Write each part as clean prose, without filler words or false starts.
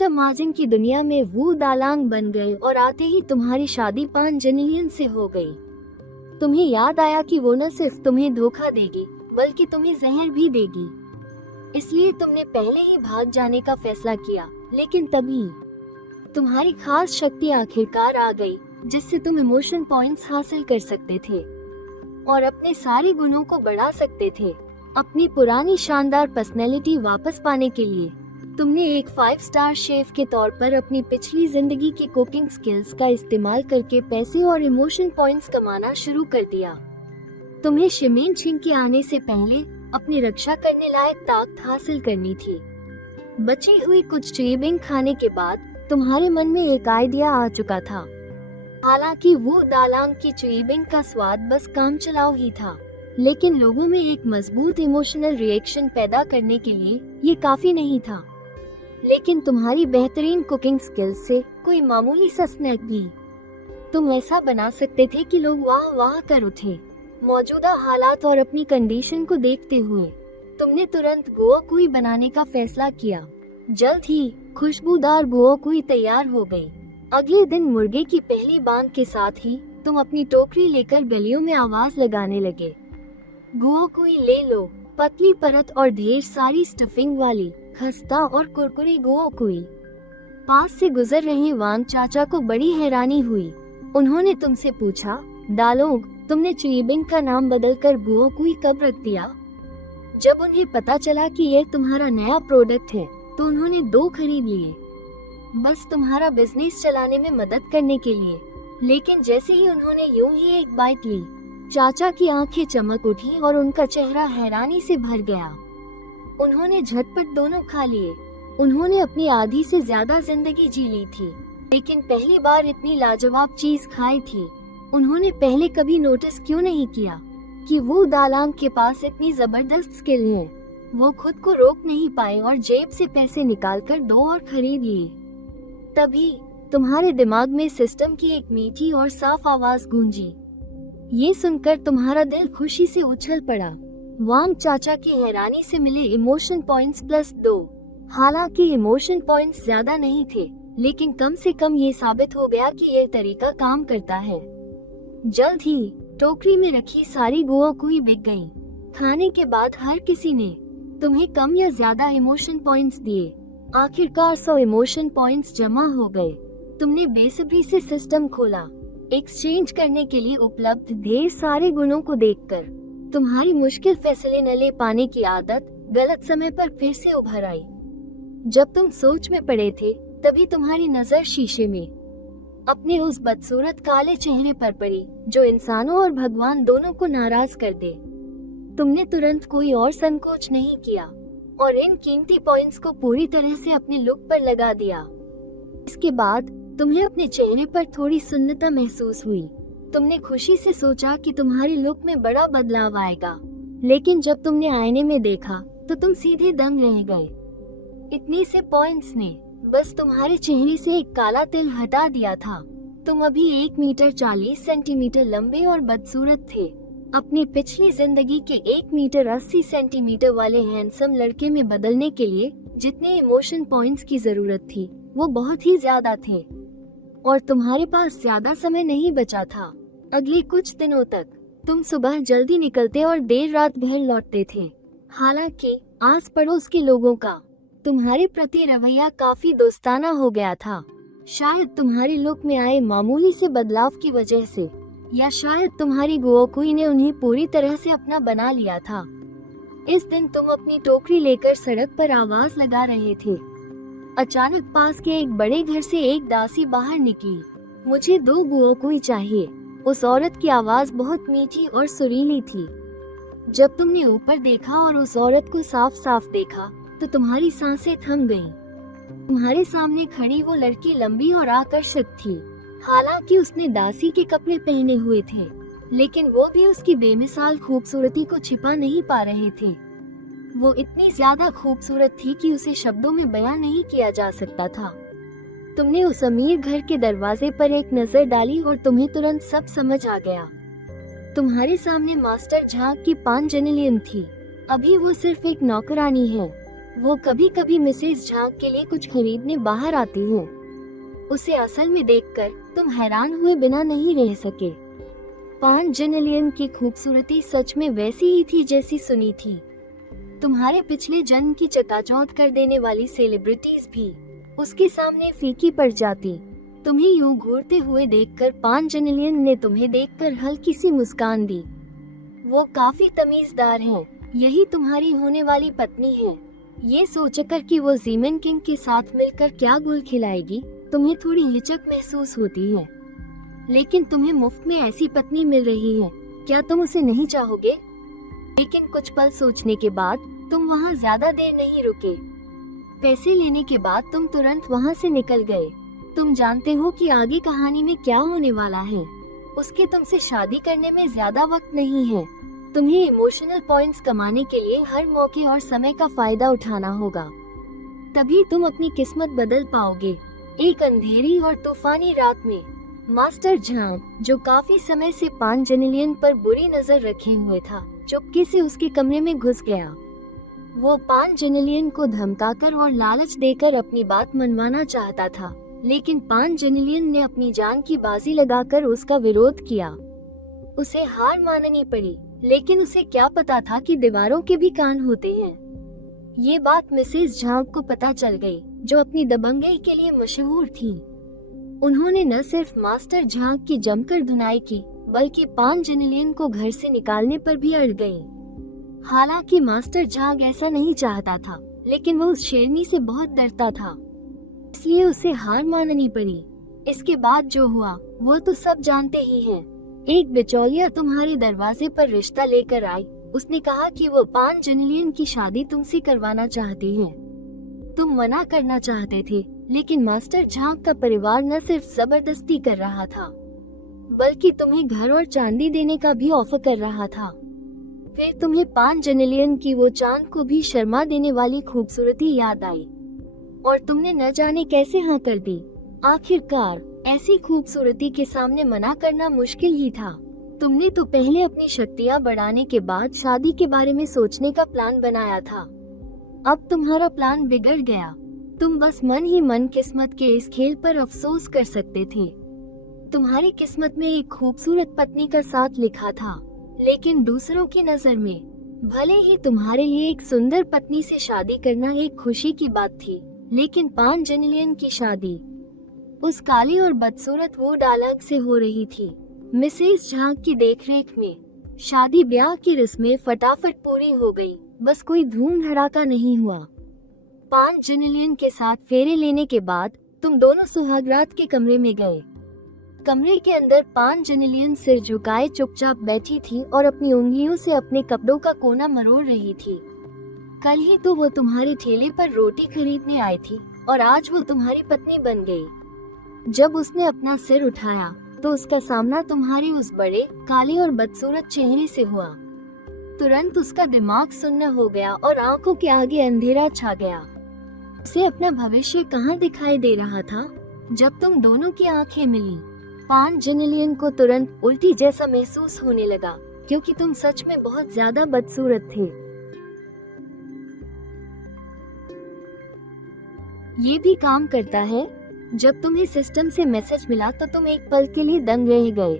Master margin की दुनिया में वो दालांग बन गए और आते ही तुम्हारी शादी 5 जनलियन से हो गई। तुम्हें याद आया कि वो न सिर्फ तुम्हें धोखा देगी बल्कि तुम्हें जहर भी देगी। इसलिए तुमने पहले ही भाग जाने का फैसला किया, लेकिन तभी तुम्हारी खास शक्ति आखिरकार आ गई जिससे तुम इमोशन पॉइंट्स हासिल कर सकते थे और अपने सारे गुणों को बढ़ा सकते थे। अपनी पुरानी शानदार पर्सनैलिटी वापस पाने के लिए तुमने एक 5 स्टार शेफ के तौर पर अपनी पिछली जिंदगी की कुकिंग स्किल्स का इस्तेमाल करके पैसे और इमोशन पॉइंट्स कमाना शुरू कर दिया। तुम्हें शिमेन छिंग के आने से पहले अपनी रक्षा करने लायक ताकत हासिल करनी थी। बची हुई कुछ च्युइबिंग खाने के बाद तुम्हारे मन में एक आइडिया आ चुका था। हालांकि वो दालांग की च्युइबिंग का स्वाद बस काम चलाओ ही था, लेकिन लोगों में एक मजबूत इमोशनल रिएक्शन पैदा करने के लिए ये काफी नहीं था। लेकिन तुम्हारी बेहतरीन कुकिंग स्किल्स से कोई मामूली सा स्नैक भी तुम ऐसा बना सकते थे कि लोग वाह वाह कर उठे। मौजूदा हालात और अपनी कंडीशन को देखते हुए तुमने तुरंत गुओकुई बनाने का फैसला किया। जल्द ही खुशबूदार गुओकुई तैयार हो गई। अगले दिन मुर्गे की पहली बांग के साथ ही तुम अपनी टोकरी लेकर गलियों में आवाज लगाने लगे, गुओकुई ले लो, पतली परत और ढेर सारी स्टफिंग वाली खस्ता और कुरकुरी गुओकुई। पास से गुजर रहे वांग चाचा को बड़ी हैरानी हुई। उन्होंने तुमसे पूछा, दालोग, तुमने च्युइबिंग का नाम बदलकर गुओकुई कब रख दिया? जब उन्हें पता चला कि यह तुम्हारा नया प्रोडक्ट है तो उन्होंने 2 खरीद लिए, बस तुम्हारा बिजनेस चलाने में मदद करने के लिए। लेकिन जैसे ही उन्होंने यूं ही एक बाइट ली, चाचा की आंखें चमक उठी और उनका चेहरा हैरानी से भर गया। उन्होंने झटपट दोनों खा लिए। उन्होंने अपनी आधी से ज्यादा जिंदगी जी ली थी, लेकिन पहली बार इतनी लाजवाब चीज खाई थी। उन्होंने पहले कभी नोटिस क्यों नहीं किया कि वो दालांग के पास इतनी जबरदस्त स्किल है। वो खुद को रोक नहीं पाए और जेब से पैसे निकालकर 2 और खरीद लिए। तभी तुम्हारे दिमाग में सिस्टम की एक मीठी और साफ आवाज गूंजी। ये सुनकर तुम्हारा दिल खुशी से उछल पड़ा। वांग चाचा की हैरानी से मिले इमोशन पॉइंट्स +2। हालांकि इमोशन पॉइंट्स ज्यादा नहीं थे, लेकिन कम से कम ये साबित हो गया कि यह तरीका काम करता है। जल्द ही टोकरी में रखी सारी गुओकुई बिक गईं। खाने के बाद हर किसी ने तुम्हें कम या ज्यादा इमोशन पॉइंट्स दिए। आखिरकार 100 इमोशन पॉइंट्स जमा हो गए। तुमने बेसब्री से सिस्टम खोला। एक्सचेंज करने के लिए उपलब्ध ढेर सारे गुणों को देखकर तुम्हारी मुश्किल फैसले न ले पाने की आदत गलत समय पर फिर से उभर आई। जब तुम सोच में पड़े थे, तभी तुम्हारी नजर शीशे में अपने उस बदसूरत काले चेहरे पर पड़ी जो इंसानों और भगवान दोनों को नाराज कर दे। तुमने तुरंत कोई और संकोच नहीं किया और इन कीमती पॉइंट्स को पूरी तरह से अपने लुक पर लगा दिया। इसके बाद तुम्हें अपने चेहरे पर थोड़ी सुन्नता महसूस हुई। तुमने खुशी से सोचा कि तुम्हारे लुक में बड़ा बदलाव आएगा, लेकिन जब तुमने आईने में देखा तो तुम सीधे दंग रह गए। इतने से पॉइंट्स ने बस तुम्हारे चेहरे से एक काला तिल हटा दिया था। तुम अभी 1 मीटर 40 सेंटीमीटर लंबे और बदसूरत थे। अपनी पिछली जिंदगी के 1 मीटर 80 सेंटीमीटर वाले हैंडसम लड़के में बदलने के लिए जितने इमोशन पॉइंट्स की जरूरत थी वो बहुत ही ज्यादा थे और तुम्हारे पास ज्यादा समय नहीं बचा था। अगले कुछ दिनों तक तुम सुबह जल्दी निकलते और देर रात घर लौटते थे। हालांकि आस पड़ोस के लोगों का तुम्हारे प्रति रवैया काफी दोस्ताना हो गया था। शायद तुम्हारे लुक में आए मामूली से बदलाव की वजह से, या शायद तुम्हारी गुओकुई ने उन्हें पूरी तरह से अपना बना लिया था। इस दिन तुम अपनी टोकरी लेकर सड़क पर आवाज लगा रहे थे। अचानक पास के एक बड़े घर से एक दासी बाहर निकली। मुझे 2 गुओकुई चाहिए। उस औरत की आवाज बहुत मीठी और सुरीली थी। जब तुमने ऊपर देखा और उस औरत को साफ साफ देखा तो तुम्हारी सांसें थम गईं। तुम्हारे सामने खड़ी वो लड़की लंबी और आकर्षक थी। हालांकि उसने दासी के कपड़े पहने हुए थे, लेकिन वो भी उसकी बेमिसाल खूबसूरती को छिपा नहीं पा रहे थे। वो इतनी ज्यादा खूबसूरत थी कि उसे शब्दों में बयां नहीं किया जा सकता था। तुमने उस अमीर घर के दरवाजे पर एक नजर डाली और तुम्हें तुरंत सब समझ आ गया। तुम्हारे सामने मास्टर झांग की 5 जनलियन थी। अभी वो सिर्फ एक नौकरानी है। वो कभी कभी मिसेस झांग के लिए कुछ खरीदने बाहर आती है। उसे असल में देखकर तुम हैरान हुए बिना नहीं रह सके। पान जेनेलियन की खूबसूरती सच में वैसी ही थी जैसी सुनी थी। तुम्हारे पिछले जन्म की चकाचौंध कर देने वाली सेलिब्रिटीज भी उसके सामने फीकी पड़ जाती। तुम्हें यूं घूरते हुए देखकर पान जेनेलियन ने तुम्हें देखकर हल्की सी मुस्कान दी। वो काफी तमीजदार है, यही तुम्हारी होने वाली पत्नी है। ये सोचकर कि वो जीमन किंग के साथ मिलकर क्या गुल खिलाएगी, तुम्हें थोड़ी हिचक महसूस होती है। लेकिन तुम्हें मुफ्त में ऐसी पत्नी मिल रही है, क्या तुम उसे नहीं चाहोगे? लेकिन कुछ पल सोचने के बाद तुम वहाँ ज्यादा देर नहीं रुके। पैसे लेने के बाद तुम तुरंत वहाँ से निकल गए। तुम जानते हो कि आगे कहानी में क्या होने वाला है। उसके तुमसे शादी करने में ज्यादा वक्त नहीं है। तुम्हें इमोशनल पॉइंट्स कमाने के लिए हर मौके और समय का फायदा उठाना होगा, तभी तुम अपनी किस्मत बदल पाओगे। एक अंधेरी और तूफानी रात में मास्टर झांग, जो काफी समय से पान जेनेलियन पर बुरी नजर रखे हुए था, चुपके से उसके कमरे में घुस गया। वो पान जेनेलियन को धमकाकर और लालच देकर अपनी बात मनवाना चाहता था, लेकिन पान जेनेलियन ने अपनी जान की बाजी लगाकर उसका विरोध किया। उसे हार माननी पड़ी, लेकिन उसे क्या पता था कि दीवारों के भी कान होते हैं। ये बात मिसेस झांग को पता चल गई, जो अपनी दबंगई के लिए मशहूर थी। उन्होंने न सिर्फ मास्टर झांग की जमकर धुनाई की, बल्कि पान जेनेलियन को घर से निकालने पर भी अड़ गई। हालांकि मास्टर झांग ऐसा नहीं चाहता था, लेकिन वो उस शेरनी से बहुत डरता था, इसलिए उसे हार माननी पड़ी। इसके बाद जो हुआ वो तो सब जानते ही हैं। एक बिचौलिया तुम्हारे दरवाजे पर रिश्ता लेकर आई। उसने कहा कि वो पान जेनेलियन की शादी तुमसे करवाना चाहती है। तुम मना करना चाहते थे, लेकिन मास्टर झांग का परिवार न सिर्फ जबरदस्ती कर रहा था, बल्कि तुम्हें घर और चांदी देने का भी ऑफर कर रहा था। फिर तुम्हें पान जेनेलियन की वो चांद को भी शर्मा देने वाली खूबसूरती याद आई, और तुमने न जाने कैसे हाँ कर दी। आखिरकार ऐसी खूबसूरती के सामने मना करना मुश्किल ही था। तुमने तो पहले अपनी शक्तियाँ बढ़ाने के बाद शादी के बारे में सोचने का प्लान बनाया था। अब तुम्हारा प्लान बिगड़ गया। तुम बस मन ही मन किस्मत के इस खेल पर अफसोस कर सकते थे। तुम्हारी किस्मत में एक खूबसूरत पत्नी का साथ लिखा था, लेकिन दूसरों की नजर में भले ही तुम्हारे लिए एक सुंदर पत्नी से शादी करना एक खुशी की बात थी, लेकिन पान जेनेलियन की शादी उस काली और बदसूरत वो डालक से हो रही थी। मिसेस झांग की देखरेख में शादी ब्याह की रस्में फटाफट पूरी हो गई, बस कोई धूम धड़ाका नहीं हुआ। पान जेनेलियन के साथ फेरे लेने के बाद तुम दोनों सुहागरात के कमरे में गए। कमरे के अंदर पान जेनेलियन सिर झुकाए चुपचाप बैठी थी और अपनी उंगलियों से अपने कपड़ों का कोना मरोड़ रही थी। कल ही तो वो तुम्हारे ठेले पर रोटी खरीदने आई थी और आज वो तुम्हारी पत्नी बन गई। जब उसने अपना सिर उठाया तो उसका सामना तुम्हारे उस बड़े, काले और बदसूरत चेहरे से हुआ। तुरंत उसका दिमाग सुन्न हो गया और आंखों के आगे अंधेरा छा गया। उसे अपना भविष्य कहाँ दिखाई दे रहा था जब तुम दोनों की आंखें मिली। पान जेनेलियन को तुरंत उल्टी जैसा महसूस होने लगा, क्योंकि तुम सच में बहुत ज्यादा बदसूरत थे। ये भी काम करता है। जब तुम्हें सिस्टम से मैसेज मिला तो तुम एक पल के लिए दंग रह गए।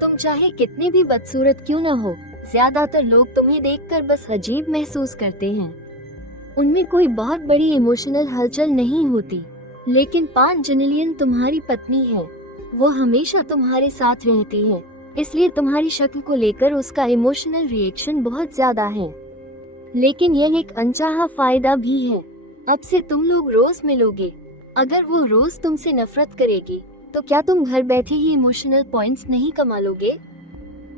तुम चाहे कितने भी बदसूरत क्यों न हो, ज्यादातर लोग तुम्हें देखकर बस अजीब महसूस करते हैं। उनमें कोई बहुत बड़ी इमोशनल हलचल नहीं होती, लेकिन पान जेनेलियन तुम्हारी पत्नी है। वो हमेशा तुम्हारे साथ रहती है, इसलिए तुम्हारी शक्ल को लेकर उसका इमोशनल रिएक्शन बहुत ज्यादा है। लेकिन यह एक अनचाहा फायदा भी है। अब से तुम लोग रोज मिलोगे। अगर वो रोज तुमसे नफरत करेगी तो क्या तुम घर बैठे ही इमोशनल पॉइंट्स नहीं कमा लोगे?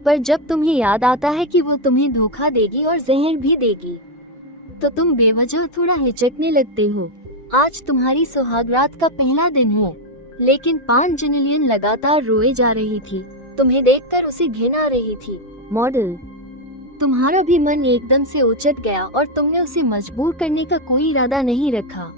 पर जब तुम्हें याद आता है कि वो तुम्हें धोखा देगी और जहर भी देगी, तो तुम बेवजह थोड़ा हिचकने लगते हो। आज तुम्हारी सुहागरात का पहला दिन है, लेकिन पान जेनेलियन लगातार रोए जा रही थी। तुम्हें देखकर उसे घिन आ रही थी। मॉडल, तुम्हारा भी मन एकदम से उचट गया और तुमने उसे मजबूर करने का कोई इरादा नहीं रखा।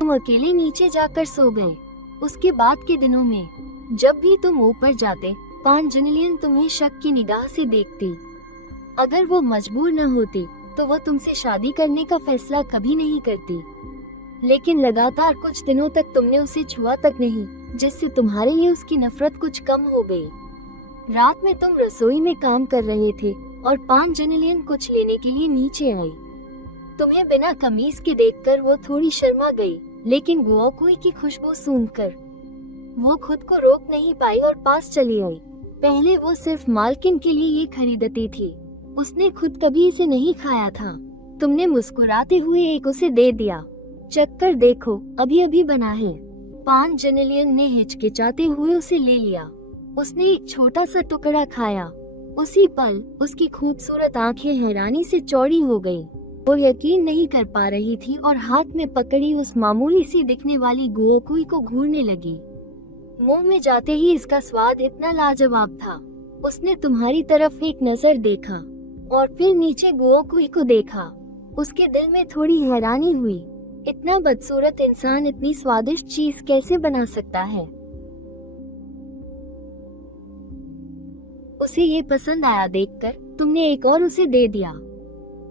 तुम अकेले नीचे जाकर सो गए। उसके बाद के दिनों में जब भी तुम ऊपर जाते, पान जेनेलियन तुम्हें शक की निगाह से देखती। अगर वो मजबूर न होती तो वह तुमसे शादी करने का फैसला कभी नहीं करती। लेकिन लगातार कुछ दिनों तक तुमने उसे छुआ तक नहीं, जिससे तुम्हारे लिए उसकी नफरत कुछ कम हो गई। रात में तुम रसोई में काम कर रहे थे और पान जेनेलियन कुछ लेने के लिए नीचे आई। तुम्हें बिना कमीज के देखकर वो थोड़ी शर्मा गई, लेकिन गुओकुई की खुशबू सूंघकर वो खुद को रोक नहीं पाई और पास चली आई। पहले वो सिर्फ मालकिन के लिए ये खरीदती थी, उसने खुद कभी इसे नहीं खाया था। तुमने मुस्कुराते हुए एक उसे दे दिया। चक्कर देखो, अभी अभी बना है। पान जेनेलियन ने हिचकिचाते हुए उसे ले लिया। उसने एक छोटा सा टुकड़ा खाया। उसी पल उसकी खूबसूरत आंखें हैरानी से चौड़ी हो गई। वो यकीन नहीं कर पा रही थी और हाथ में पकड़ी उस मामूली सी दिखने वाली गुओकुई को घूरने लगी। मुंह में जाते ही इसका स्वाद इतना लाजवाब था। उसने तुम्हारी तरफ एक नजर देखा और फिर नीचे गुओकुई को देखा। उसके दिल में थोड़ी हैरानी हुई, इतना बदसूरत इंसान इतनी स्वादिष्ट चीज कैसे बना सकता है। उसे ये पसंद आया देखकर तुमने एक और उसे दे दिया।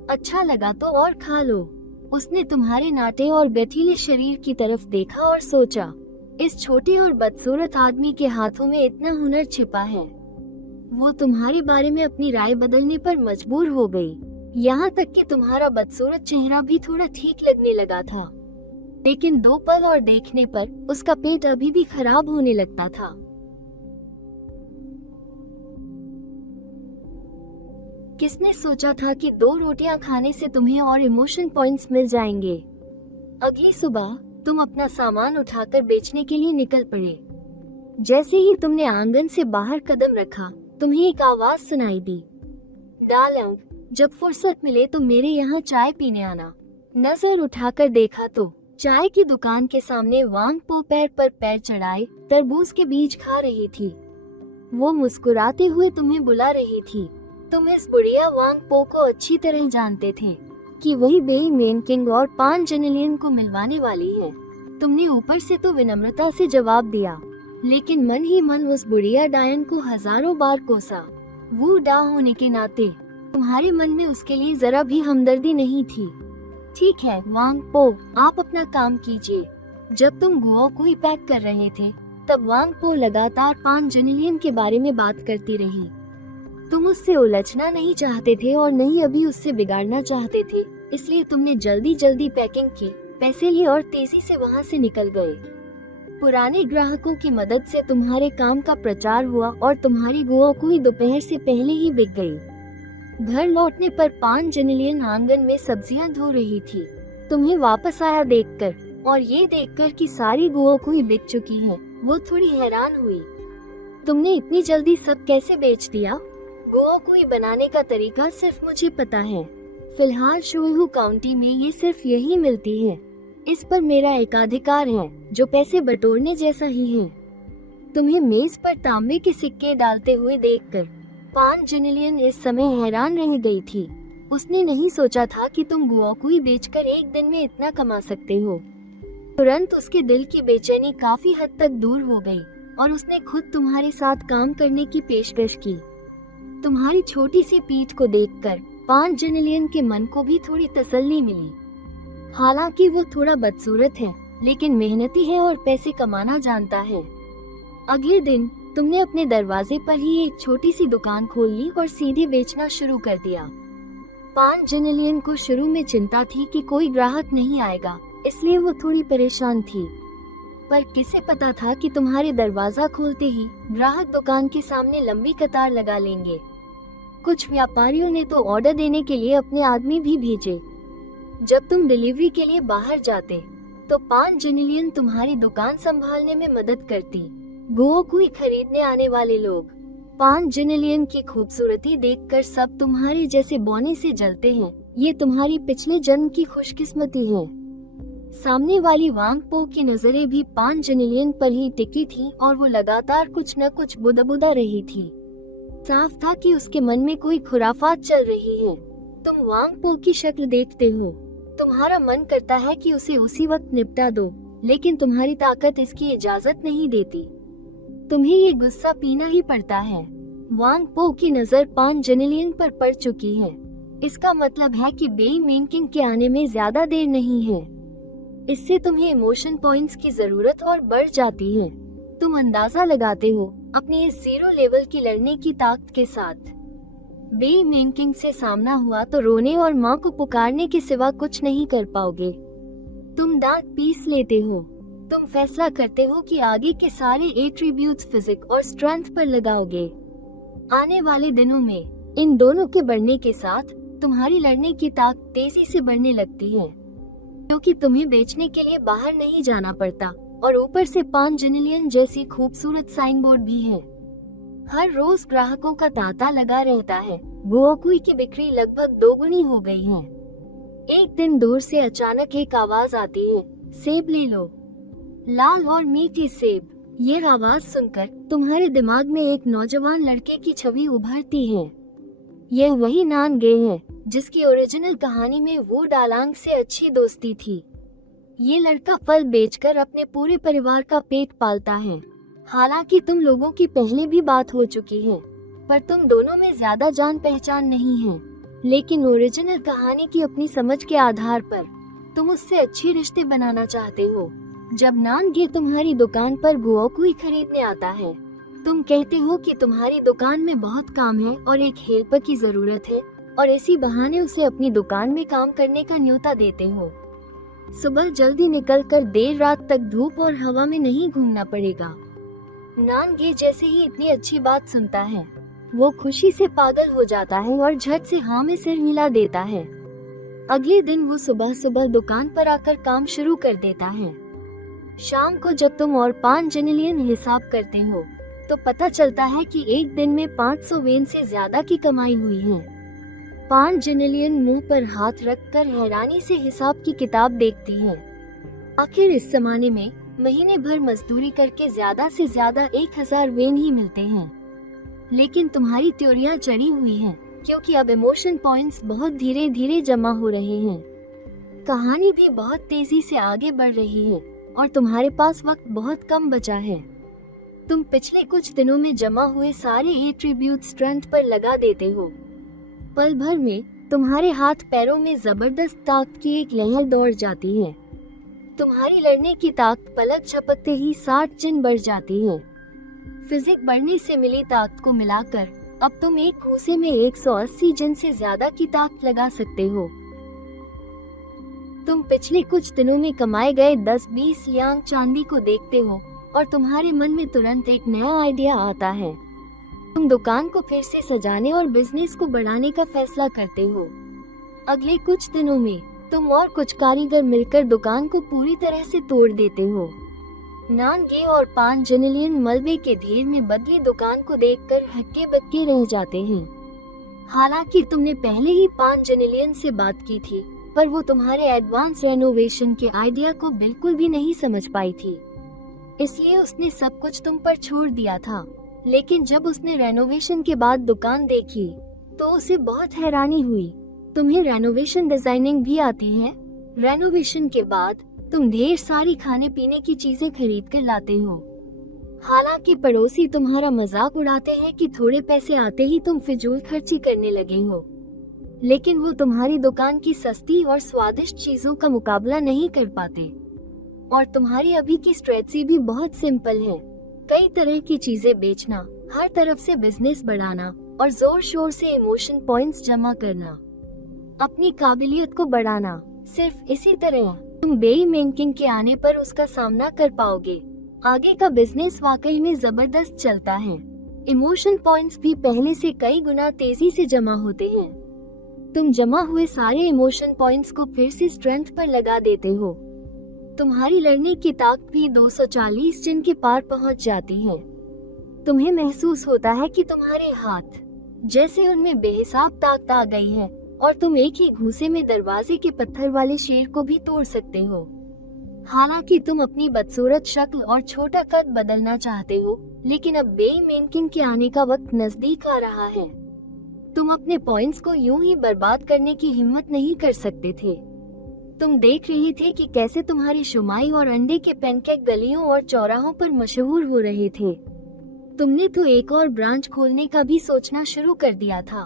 अच्छा लगा तो और खा लो। उसने तुम्हारे नाटे और गठीले शरीर की तरफ देखा और सोचा, इस छोटे और बदसूरत आदमी के हाथों में इतना हुनर छिपा है। वो तुम्हारे बारे में अपनी राय बदलने पर मजबूर हो गई, यहाँ तक कि तुम्हारा बदसूरत चेहरा भी थोड़ा ठीक लगने लगा था। लेकिन 2 पल और देखने पर उसका पेट अभी भी खराब होने लगता था। किसने सोचा था कि 2 रोटियां खाने से तुम्हें और इमोशन पॉइंट्स मिल जाएंगे। अगली सुबह तुम अपना सामान उठाकर बेचने के लिए निकल पड़े। जैसे ही तुमने आंगन से बाहर कदम रखा, तुम्हें एक आवाज सुनाई दी, डार्लिंग, जब फुर्सत मिले तो मेरे यहाँ चाय पीने आना। नजर उठाकर देखा तो चाय की दुकान के सामने वांग पो पैर पर पैर चढ़ाए तरबूज के बीज खा रही थी। वो मुस्कुराते हुए तुम्हें बुला रही थी। तुम इस बुढ़िया वांग पो को अच्छी तरह जानते थे कि वही बेई मेन किंग और पान जेनेलियन को मिलवाने वाली है। तुमने ऊपर से तो विनम्रता से जवाब दिया, लेकिन मन ही मन उस बुढ़िया डायन को हजारों बार कोसा। वो डा होने के नाते तुम्हारे मन में उसके लिए जरा भी हमदर्दी नहीं थी। ठीक है वांग पो, आप अपना काम कीजिए। जब तुम गुओकुई पैक कर रहे थे, तब वांग पो लगातार पान जेनेलियन के बारे में बात करती रही। तुम उससे उलझना नहीं चाहते थे और नहीं अभी उससे बिगाड़ना चाहते थे, इसलिए तुमने जल्दी जल्दी पैकिंग की, पैसे लिए और तेजी से वहाँ से निकल गए। पुराने ग्राहकों की मदद से तुम्हारे काम का प्रचार हुआ और तुम्हारी गुओकुई दोपहर से पहले ही बिक गई। घर लौटने पर पान जेनेलियन आंगन में सब्जियां धो रही थी। तुम्हें वापस आया देखकर और ये देखकर कि सारी गुओकुई बिक चुकी है, वो थोड़ी हैरान हुई। तुमने इतनी जल्दी सब कैसे बेच दिया? गुओकुई बनाने का तरीका सिर्फ मुझे पता है। फिलहाल शुइहू काउंटी में ये सिर्फ यही मिलती है। इस पर मेरा एकाधिकार है, जो पैसे बटोरने जैसा ही है। तुम्हें मेज पर तांबे के सिक्के डालते हुए देखकर पान जेनेलियन इस समय हैरान रह गई थी। उसने नहीं सोचा था कि तुम गुओकुई बेचकर एक दिन में इतना कमा सकते हो। तुरंत उसके दिल की बेचैनी काफी हद तक दूर हो गई और उसने खुद तुम्हारे साथ काम करने की पेशकश की। तुम्हारी छोटी सी पीठ को देखकर पान जेनेलियन के मन को भी थोड़ी तसल्ली मिली। हालांकि वो थोड़ा बदसूरत है, लेकिन मेहनती है और पैसे कमाना जानता है। अगले दिन तुमने अपने दरवाजे पर ही एक छोटी सी दुकान खोल ली और सीधे बेचना शुरू कर दिया। पान जेनेलियन को शुरू में चिंता थी कि कोई ग्राहक नहीं आएगा, इसलिए वो थोड़ी परेशान थी। पर किसे पता था कि तुम्हारे दरवाजा खोलते ही ग्राहक दुकान के सामने लंबी कतार लगा लेंगे। कुछ व्यापारियों ने तो ऑर्डर देने के लिए अपने आदमी भी भेजे। जब तुम डिलीवरी के लिए बाहर जाते, तो पान जेनेलियन तुम्हारी दुकान संभालने में मदद करती। गुओकुई खरीदने आने वाले लोग पान जेनेलियन की खूबसूरती देखकर सब तुम्हारे जैसे बौने से जलते हैं। ये तुम्हारी पिछले जन्म की खुशकिस्मती है। सामने वाली वांग पो की नजरें भी पान जेनेलियन पर ही टिकी थी और वो लगातार कुछ न कुछ बुदबुदा रही थी। साफ था कि उसके मन में कोई खुराफात चल रही है। तुम वांग पो की शक्ल देखते हो, तुम्हारा मन करता है कि उसे उसी वक्त निपटा दो, लेकिन तुम्हारी ताकत इसकी इजाजत नहीं देती। तुम्हें ये गुस्सा पीना ही पड़ता है। वांग पो की नजर पान जेनेलियन पर पड़ चुकी है। इसका मतलब है कि बेई मेंकिंग के आने में ज्यादा देर नहीं है। इससे तुम्हें इमोशन पॉइंट्स की जरूरत और बढ़ जाती है। तुम अंदाजा लगाते हो अपनी इस 0 लेवल की लड़ने की ताकत के साथ। बेई मेंकिंग से सामना हुआ तो रोने और माँ को पुकारने के सिवा कुछ नहीं कर पाओगे। तुम दांत पीस लेते हो। तुम फैसला करते हो कि आगे के सारे एट्रीब्यूट्स फिजिक और स्ट्रेंथ पर लगाओगे। आने वाले दिनों में इन दोनों के बढ़ने के साथ तुम्हारी लड़ने की ताकत तेजी से बढ़ने लगती है, क्योंकि तुम्हें बेचने के लिए बाहर नहीं जाना पड़ता और ऊपर से 5 जिनिलियन जैसी खूबसूरत साइन बोर्ड भी है। हर रोज ग्राहकों का तांता लगा रहता है। गुओकुई की बिक्री लगभग 2 गुनी हो गई है। एक दिन दूर से अचानक एक आवाज आती है, सेब ले लो, लाल और मीठी सेब। ये आवाज सुनकर तुम्हारे दिमाग में एक नौजवान लड़के की छवि उभरती है। यह वही नानगे है जिसकी ओरिजिनल कहानी में वू डालांग से अच्छी दोस्ती थी। ये लड़का फल बेचकर अपने पूरे परिवार का पेट पालता है। हालांकि तुम लोगों की पहले भी बात हो चुकी है, पर तुम दोनों में ज्यादा जान पहचान नहीं है। लेकिन ओरिजिनल कहानी की अपनी समझ के आधार पर तुम उससे अच्छे रिश्ते बनाना चाहते हो। जब नानगे तुम्हारी दुकान पर गुओकुई खरीदने आता है, तुम कहते हो कि तुम्हारी दुकान में बहुत काम है और एक हेल्पर की जरूरत है, और इसी बहाने उसे अपनी दुकान में काम करने का न्योता देते हो। सुबह जल्दी निकलकर देर रात तक धूप और हवा में नहीं घूमना पड़ेगा। नानगे जैसे ही इतनी अच्छी बात सुनता है, वो खुशी से पागल हो जाता है और झट से हाँ में सिर हिला देता है। अगले दिन वो सुबह सुबह दुकान पर आकर काम शुरू कर देता है। शाम को जब तुम और 5 जिनिलियन हिसाब करते हो, तो पता चलता है कि एक दिन में 500 वेन से ज्यादा की कमाई हुई है। 5 जिनिलियन मुंह पर हाथ रखकर हैरानी से हिसाब की किताब देखती है। आखिर इस जमाने में महीने भर मजदूरी करके ज्यादा से ज्यादा 1000 वेन ही मिलते हैं। लेकिन तुम्हारी थ्योरियां चढ़ी हुई हैं, क्योंकि अब इमोशन पॉइंट्स बहुत धीरे धीरे जमा हो रहे हैं। कहानी भी बहुत तेजी से आगे बढ़ रही है और तुम्हारे पास वक्त बहुत कम बचा है। तुम पिछले कुछ दिनों में जमा हुए सारे एट्रीब्यूट स्ट्रेंथ पर लगा देते हो। पल भर में तुम्हारे हाथ पैरों में जबरदस्त ताकत की एक लहर दौड़ जाती है। तुम्हारी लड़ने की ताकत पलक झपकते ही 60 जिन बढ़ जाती है। फिजिक बढ़ने से मिली ताकत को मिलाकर अब तुम एक घूसे में 180 जिन से ज्यादा की ताकत लगा सकते हो। तुम पिछले कुछ दिनों में कमाए गए 10-20 लियांग चांदी को देखते हो और तुम्हारे मन में तुरंत एक नया आइडिया आता है। तुम दुकान को फिर से सजाने और बिजनेस को बढ़ाने का फैसला करते हो। अगले कुछ दिनों में तुम और कुछ कारीगर मिलकर दुकान को पूरी तरह से तोड़ देते हो। नानगे और 5 जिनिलियन मलबे के ढेर में बदली दुकान को देखकर हक्के बक्के रह जाते हैं। हालांकि तुमने पहले ही 5 जिनिलियन से बात की थी, पर वो तुम्हारे एडवांस रेनोवेशन के आइडिया को बिल्कुल भी नहीं समझ पाई थी, इसलिए उसने सब कुछ तुम पर छोड़ दिया था। लेकिन जब उसने रेनोवेशन के बाद दुकान देखी तो उसे बहुत हैरानी हुई। तुम्हें रेनोवेशन डिजाइनिंग भी आती है। रेनोवेशन के बाद तुम ढेर सारी खाने पीने की चीजें खरीद कर लाते हो। हालांकि पड़ोसी तुम्हारा मजाक उड़ाते हैं कि थोड़े पैसे आते ही तुम फिजूल खर्ची करने लगे हो, लेकिन वो तुम्हारी दुकान की सस्ती और स्वादिष्ट चीजों का मुकाबला नहीं कर पाते। और तुम्हारी अभी की स्ट्रेटजी भी बहुत सिंपल है, कई तरह की चीजें बेचना, हर तरफ से बिजनेस बढ़ाना और जोर शोर से इमोशन पॉइंट्स जमा करना, अपनी काबिलियत को बढ़ाना। सिर्फ इसी तरह तुम बेई मेंकिंग के आने पर उसका सामना कर पाओगे। आगे का बिजनेस वाकई में जबरदस्त चलता है। इमोशन पॉइंट्स भी पहले से कई गुना तेजी से जमा होते हैं। तुम जमा हुए सारे इमोशन पॉइंट्स को फिर से स्ट्रेंथ पर लगा देते हो। तुम्हारी लड़ने की ताकत भी 240 जिन के पार पहुंच जाती है। तुम्हें महसूस होता है कि तुम्हारे हाथ जैसे उनमें बेहिसाब ताकत आ गई है और तुम एक ही घूसे में दरवाजे के पत्थर वाले शेर को भी तोड़ सकते हो। हालांकि तुम अपनी बदसूरत शक्ल और छोटा कद बदलना चाहते हो, लेकिन अब बेई मेंकिंग के आने का वक्त नजदीक आ रहा है। तुम अपने पॉइंट्स को यूं ही बर्बाद करने की हिम्मत नहीं कर सकते थे। तुम देख रहे थे कि कैसे तुम्हारी शुमाई और अंडे के पैनकेक गलियों और चौराहों पर मशहूर हो रहे थे। तुमने तो एक और ब्रांच खोलने का भी सोचना शुरू कर दिया था।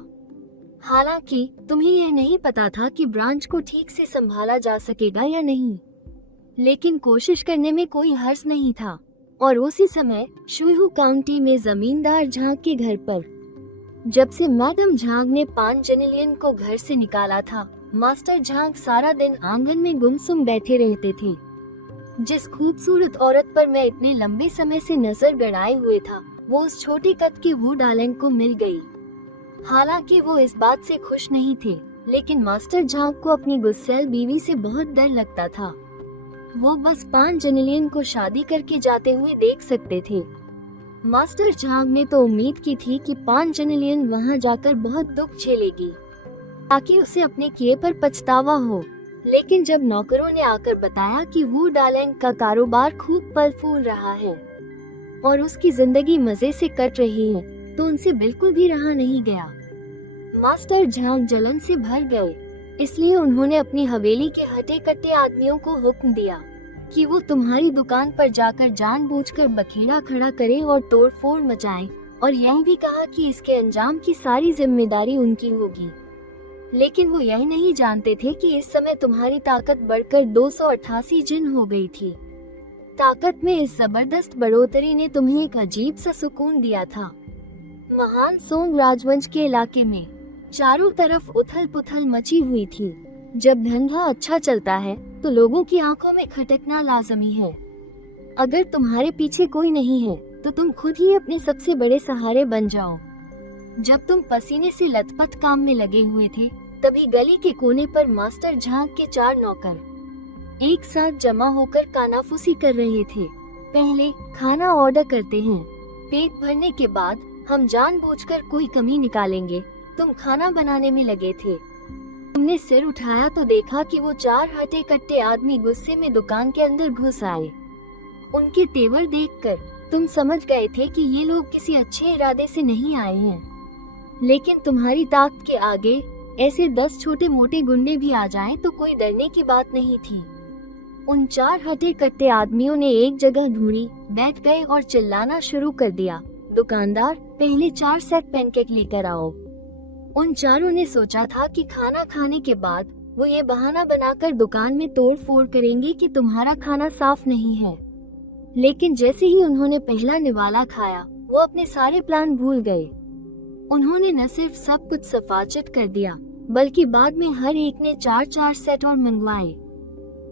हालांकि तुम्हें यह नहीं पता था कि ब्रांच को ठीक से संभाला जा सकेगा या नहीं, लेकिन कोशिश करने में कोई हर्ज नहीं था। और उसी समय शुहू काउंटी में जमींदार झांग के घर पर जब से मैडम झांग ने पान जेनेलियन को घर से निकाला था, मास्टर झांग सारा दिन आंगन में गुमसुम बैठे रहते थे। जिस खूबसूरत औरत पर मैं इतने लंबे समय से नजर गड़ाए हुए था, वो उस छोटे कद की वू डालेंग को मिल गई। हालांकि वो इस बात से खुश नहीं थे, लेकिन मास्टर झांग को अपनी गुस्सैल बीवी से बहुत डर लगता था। वो बस पान जेनेलियन को शादी करके जाते हुए देख सकते थे। मास्टर झांग ने तो उम्मीद की थी कि पान जेनेलियन वहां जाकर बहुत दुख झेलेगी ताकि उसे अपने किए पर पछतावा हो, लेकिन जब नौकरों ने आकर बताया कि वू डालेंग का कारोबार खूब फल फूल रहा है और उसकी जिंदगी मजे से कट रही है, तो उनसे बिल्कुल भी रहा नहीं गया। मास्टर झांग जलन से भर गए, इसलिए उन्होंने अपनी हवेली के हटे कट्टे आदमियों को हुक्म दिया कि वो तुम्हारी दुकान पर जाकर जानबूझकर बखेड़ा खड़ा करे और तोड़फोड़ मचाए, और यह भी कहा कि इसके अंजाम की सारी जिम्मेदारी उनकी होगी। लेकिन वो यह नहीं जानते थे कि इस समय तुम्हारी ताकत बढ़कर 288 जिन हो गई थी। ताकत में इस जबरदस्त बढ़ोतरी ने तुम्हें एक अजीब सा सुकून दिया था। महान सोंग राजवंश के इलाके में चारों तरफ उथल पुथल मची हुई थी। जब धंधा अच्छा चलता है तो लोगों की आंखों में खटकना लाजमी है। अगर तुम्हारे पीछे कोई नहीं है तो तुम खुद ही अपने सबसे बड़े सहारे बन जाओ। जब तुम पसीने से लथपथ काम में लगे हुए थे, तभी गली के कोने पर मास्टर झांग के 4 नौकर एक साथ जमा होकर कानाफूसी कर रहे थे। पहले खाना ऑर्डर करते हैं, पेट भरने के बाद हम जानबूझकर कोई कमी निकालेंगे। तुम खाना बनाने में लगे थे। तुमने सिर उठाया तो देखा कि वो 4 हटे कट्टे आदमी गुस्से में दुकान के अंदर घुस आए। उनके तेवर देखकर तुम समझ गए थे कि ये लोग किसी अच्छे इरादे से नहीं आए हैं, लेकिन तुम्हारी ताकत के आगे ऐसे 10 छोटे मोटे गुंडे भी आ जाएं तो कोई डरने की बात नहीं थी। उन 4 हटे कट्टे आदमियों ने एक जगह ढूंढी, बैठ गए और चिल्लाना शुरू कर दिया, दुकानदार, पहले 4 सेट पैनकेक लेकर आओ। उन चारों ने सोचा था कि खाना खाने के बाद वो ये बहाना बनाकर दुकान में तोड़ फोड़ करेंगे कि तुम्हारा खाना साफ नहीं है, लेकिन जैसे ही उन्होंने पहला निवाला खाया, वो अपने सारे प्लान भूल गए। उन्होंने न सिर्फ सब कुछ सफाचट कर दिया, बल्कि बाद में हर एक ने 4-4 सेट और मंगवाए।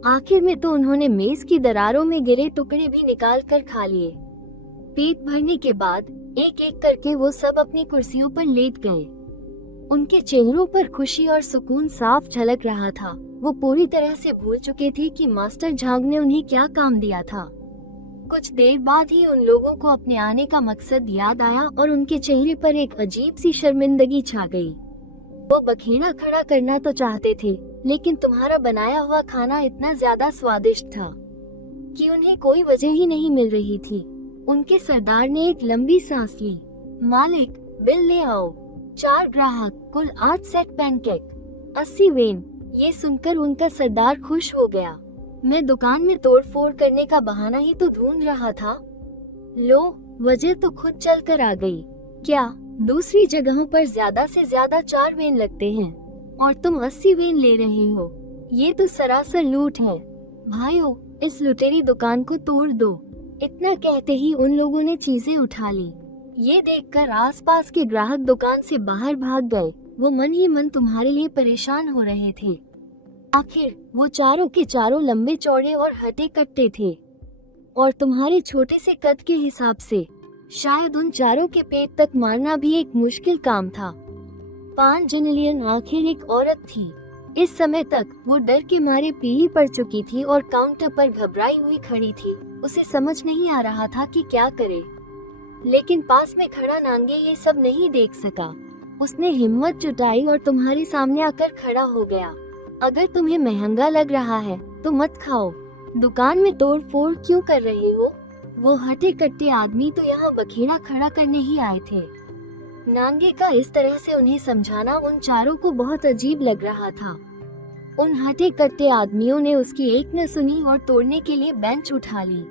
आखिर में तो उन्होंने मेज की दरारों में गिरे टुकड़े भी निकाल कर खा लिए। पेट भरने के बाद एक एक करके वो सब अपनी कुर्सियों पर लेट गए। उनके चेहरों पर खुशी और सुकून साफ झलक रहा था। वो पूरी तरह से भूल चुके थे कि मास्टर झांग ने उन्हें क्या काम दिया था। कुछ देर बाद ही उन लोगों को अपने आने का मकसद याद आया और उनके चेहरे पर एक अजीब सी शर्मिंदगी छा गई। वो बखेड़ा खड़ा करना तो चाहते थे, लेकिन तुम्हारा बनाया हुआ खाना इतना ज्यादा स्वादिष्ट था कि उन्हें कोई वजह ही नहीं मिल रही थी। उनके सरदार ने एक लंबी सांस ली। मालिक, बिल ले आओ। 4 ग्राहक, कुल 8 सेट पैनकेक, 80 वेन। ये सुनकर उनका सरदार खुश हो गया। मैं दुकान में तोड़ फोड़ करने का बहाना ही तो ढूंढ रहा था। लो, वजह तो खुद चल कर आ गई। क्या दूसरी जगहों पर ज्यादा से ज्यादा 4 वेन लगते हैं और तुम 80 वेन ले रहे हो? ये तो सरासर लूट है। भाइयों, इस लुटेरी दुकान को तोड़ दो। इतना कहते ही उन लोगों ने चीजें उठा ली। ये देखकर आसपास के ग्राहक दुकान से बाहर भाग गए। वो मन ही मन तुम्हारे लिए परेशान हो रहे थे। आखिर वो चारों के चारों लंबे चौड़े और हटे कट्टे थे, और तुम्हारे छोटे से कद के हिसाब से शायद उन चारों के पेट तक मारना भी एक मुश्किल काम था। पान जेनेलियन आखिर एक औरत थी। इस समय तक वो डर के मारे पीली पड़ चुकी थी और काउंटर पर घबराई हुई खड़ी थी। उसे समझ नहीं आ रहा था कि क्या करे, लेकिन पास में खड़ा नांगे ये सब नहीं देख सका। उसने हिम्मत जुटाई और तुम्हारे सामने आकर खड़ा हो गया। अगर तुम्हें महंगा लग रहा है तो मत खाओ। दुकान में तोड़ फोड़ क्यों कर रहे हो? वो हटे कट्टे आदमी तो यहाँ बखेड़ा खड़ा करने ही आए थे। नांगे का इस तरह से उन्हें समझाना उन चारों को बहुत अजीब लग रहा था। उन हटे कट्टे आदमियों ने उसकी एक न सुनी और तोड़ने के लिए बेंच उठा ली।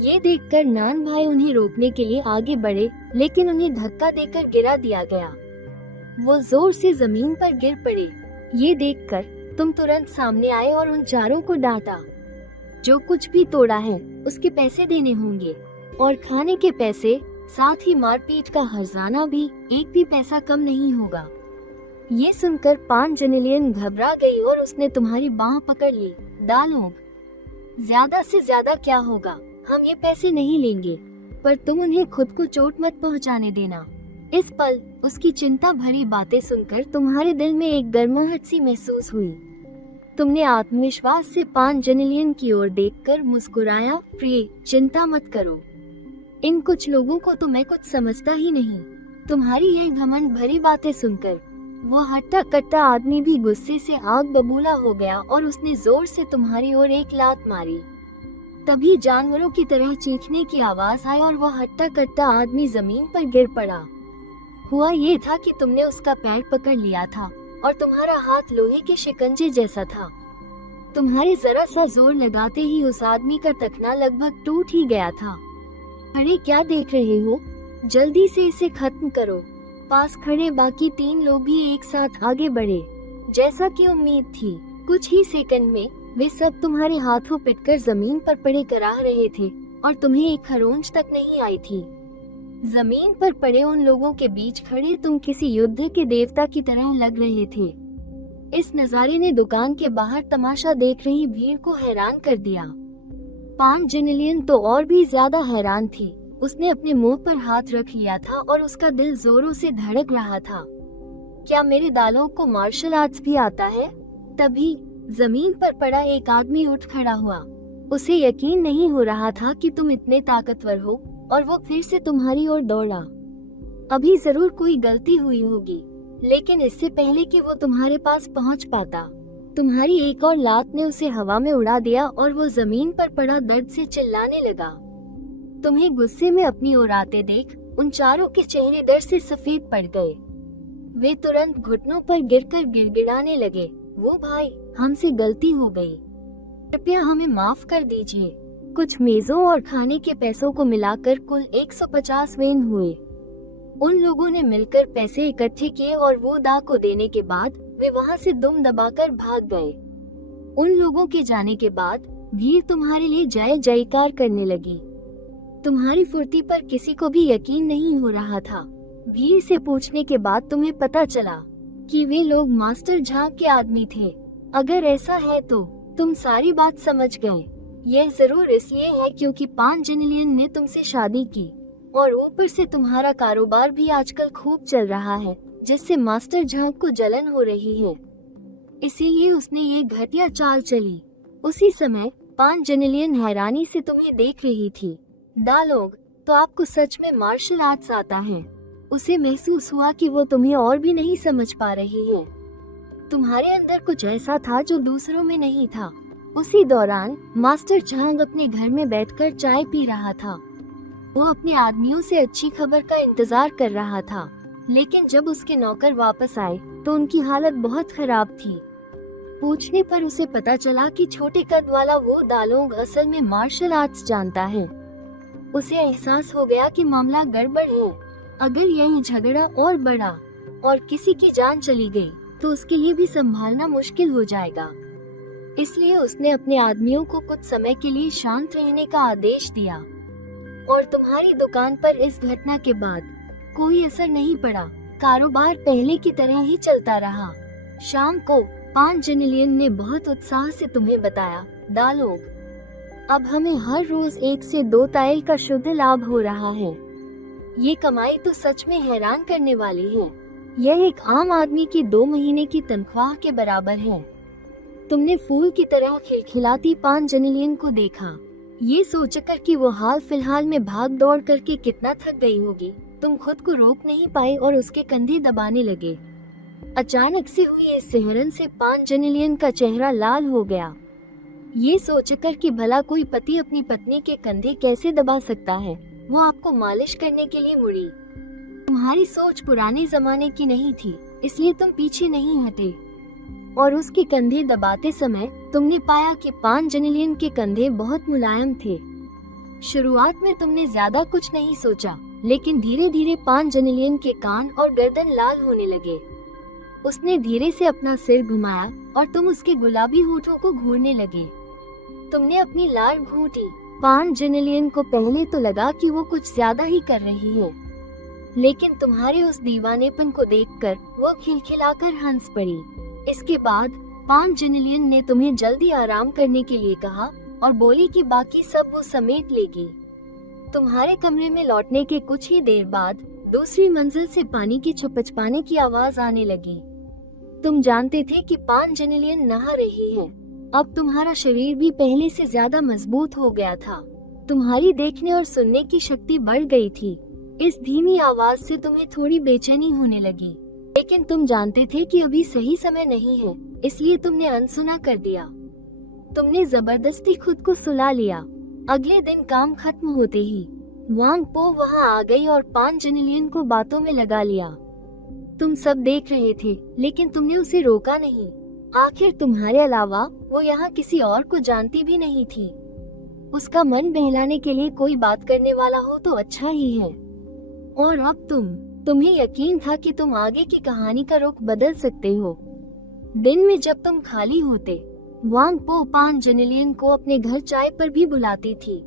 ये देखकर नान भाई उन्हें रोकने के लिए आगे बढ़े, लेकिन उन्हें धक्का देकर गिरा दिया गया। वो जोर से जमीन पर गिर पड़े। ये देखकर तुम तुरंत सामने आए और उन चारों को डांटा। जो कुछ भी तोड़ा है उसके पैसे देने होंगे, और खाने के पैसे, साथ ही मारपीट का हर्जाना भी, एक भी पैसा कम नहीं होगा। ये सुनकर पांचजन्यलियन घबरा गई और उसने तुम्हारी बांह पकड़ ली। दालोग, ज्यादा से ज्यादा क्या होगा, हम ये पैसे नहीं लेंगे, पर तुम उन्हें खुद को चोट मत पहुंचाने देना। इस पल उसकी चिंता भरी बातें सुनकर तुम्हारे दिल में एक गर्माहट सी महसूस हुई। तुमने आत्मविश्वास से पांचजन्यलियन की ओर देखकर मुस्कुराया। प्रिय, चिंता मत करो, इन कुछ लोगों को तो मैं कुछ समझता ही नहीं। तुम्हारी यह घमंड भरी बातें सुनकर वो हट्टा कट्टा आदमी भी गुस्से से आग बबूला हो गया और उसने जोर से तुम्हारी ओर एक लात मारी। तभी जानवरों की तरह चीखने की आवाज आई और वो हट्टा कट्टा आदमी जमीन पर गिर पड़ा। हुआ ये था कि तुमने उसका पैर पकड़ लिया था और तुम्हारा हाथ लोहे के शिकंजे जैसा था। तुम्हारे जरा सा जोर लगाते ही उस आदमी का टखना लगभग टूट ही गया था। अरे क्या देख रहे हो, जल्दी से इसे खत्म करो। पास खड़े बाकी 3 लोग भी एक साथ आगे बढ़े। जैसा कि उम्मीद थी, कुछ ही सेकंड में वे सब तुम्हारे हाथों पिटकर जमीन पर पड़े कराह रहे थे और तुम्हें एक खरोंच तक नहीं आई थी। जमीन पर पड़े उन लोगों के बीच खड़े तुम किसी युद्ध के देवता की तरह लग रहे थे। इस नजारे ने दुकान के बाहर तमाशा देख रही भीड़ को हैरान कर दिया। पांचजन्यलियन तो और भी ज्यादा हैरान थी। उसने अपने मुंह पर हाथ रख लिया था और उसका दिल जोरों से धड़क रहा था। क्या मेरे दालों को मार्शल आर्ट्स भी आता है? तभी जमीन पर पड़ा एक आदमी उठ खड़ा हुआ। उसे यकीन नहीं हो रहा था कि तुम इतने ताकतवर हो, और वो फिर से तुम्हारी ओर दौड़ा। अभी जरूर कोई गलती हुई होगी, लेकिन इससे पहले कि वो तुम्हारे पास पहुंच पाता, तुम्हारी एक और लात ने उसे हवा में उड़ा दिया और वो जमीन पर पड़ा दर्द से चिल्लाने लगा। तुम्हें गुस्से में अपनी ओर आते देख उन चारों के चेहरे डर से सफेद पड़ गए। वे तुरंत घुटनों पर गिरकर गिड़गिड़ाने लगे। वो भाई, हमसे गलती हो गई, कृपया हमें माफ कर दीजिए। कुछ मेजों और खाने के पैसों को मिलाकर कुल 150 वेन हुए। उन लोगों ने मिलकर पैसे इकट्ठे किए और वो दा को देने के बाद वे वहां से दुम दबाकर भाग गए। उन लोगों के जाने के बाद भीड़ तुम्हारे लिए जय जयकार करने लगी। तुम्हारी फुर्ती पर किसी को भी यकीन नहीं हो रहा था। भीड़ से पूछने के बाद तुम्हें पता चला कि वे लोग मास्टर झांग के आदमी थे। अगर ऐसा है तो तुम सारी बात समझ गए। यह जरूर इसलिए है क्योंकि पांचजन्यलियन ने तुमसे शादी की, और ऊपर से तुम्हारा कारोबार भी आजकल खूब चल रहा है, जिससे मास्टर झांग को जलन हो रही है। इसीलिए उसने ये घटिया चाल चली। उसी समय पांचजन्यलियन हैरानी से तुम्हें देख रही थी। दालोग, तो आपको सच में मार्शल आर्ट्स आता है? उसे महसूस हुआ कि वो तुम्हें और भी नहीं समझ पा रही है। तुम्हारे अंदर कुछ ऐसा था जो दूसरों में नहीं था। उसी दौरान मास्टर झांग अपने घर में बैठकर चाय पी रहा था। वो अपने आदमियों से अच्छी खबर का इंतजार कर रहा था, लेकिन जब उसके नौकर वापस आए तो उनकी हालत बहुत खराब थी। पूछने पर उसे पता चला कि छोटे कद वाला वो दालोग असल में मार्शल आर्ट्स जानता है। उसे एहसास हो गया कि मामला गड़बड़ है। अगर यह झगड़ा और बढ़ा और किसी की जान चली गई तो उसके लिए भी संभालना मुश्किल हो जाएगा। इसलिए उसने अपने आदमियों को कुछ समय के लिए शांत रहने का आदेश दिया। और तुम्हारी दुकान पर इस घटना के बाद कोई असर नहीं पड़ा। कारोबार पहले की तरह ही चलता रहा। शाम को पांचजन्यलियन ने बहुत उत्साह से तुम्हें बताया, दालोग, अब हमें हर रोज 1 से 2 ताइल का शुद्ध लाभ हो रहा है। ये कमाई तो सच में हैरान करने वाली है। यह एक आम आदमी की 2 महीने की तनख्वाह के बराबर है। तुमने फूल की तरह खिलखिलाती पांचजन्यलियन को देखा। ये सोचकर कि वो हाल फिलहाल में भाग दौड़ करके कितना थक गई होगी, तुम खुद को रोक नहीं पाए और उसके कंधे दबाने लगे। अचानक से हुई इस सिहरन से पांचजन्यलियन का चेहरा लाल हो गया। ये सोचकर कि भला कोई पति अपनी पत्नी के कंधे कैसे दबा सकता है, वो आपको मालिश करने के लिए मुड़ी। तुम्हारी सोच पुराने जमाने की नहीं थी, इसलिए तुम पीछे नहीं हटे और उसके कंधे दबाते समय तुमने पाया कि पांचजन्यलियन के कंधे बहुत मुलायम थे। शुरुआत में तुमने ज्यादा कुछ नहीं सोचा, लेकिन धीरे धीरे पान जेनेलियन के कान और गर्दन लाल होने लगे। उसने धीरे से अपना सिर घुमाया और तुम उसके गुलाबी होठों को घूरने लगे। तुमने अपनी लार घूंटी। पान जेनेलियन को पहले तो लगा कि वो कुछ ज्यादा ही कर रही है, लेकिन तुम्हारे उस दीवानेपन को देखकर वो खिलखिलाकर हंस पड़ी। इसके बाद पान जेनेलियन ने तुम्हें जल्दी आराम करने के लिए कहा और बोली कि बाकी सब वो समेट लेगी। तुम्हारे कमरे में लौटने के कुछ ही देर बाद दूसरी मंजिल से पानी की छपछपाने की आवाज आने लगी। तुम जानते थे कि पान जेनेलियन नहा रही है। अब तुम्हारा शरीर भी पहले से ज्यादा मजबूत हो गया था। तुम्हारी देखने और सुनने की शक्ति बढ़ गई थी। इस धीमी आवाज से तुम्हें थोड़ी बेचैनी होने लगी, लेकिन तुम जानते थे कि अभी सही समय नहीं है, इसलिए तुमने अनसुना कर दिया। तुमने जबरदस्ती खुद को सुला लिया। अगले दिन काम खत्म होते ही वांग पो वहाँ आ गई और पान जेनेलियन को बातों में लगा लिया। तुम सब देख रहे थे, लेकिन तुमने उसे रोका नहीं। आखिर तुम्हारे अलावा वो यहाँ किसी और को जानती भी नहीं थी। उसका मन बहलाने के लिए कोई बात करने वाला हो तो अच्छा ही है। और अब तुम्हें यकीन था कि तुम आगे की कहानी का रुख बदल सकते हो। दिन में जब तुम खाली होते, वांग पो पान जेनेलियन को अपने घर चाय पर भी बुलाती थी।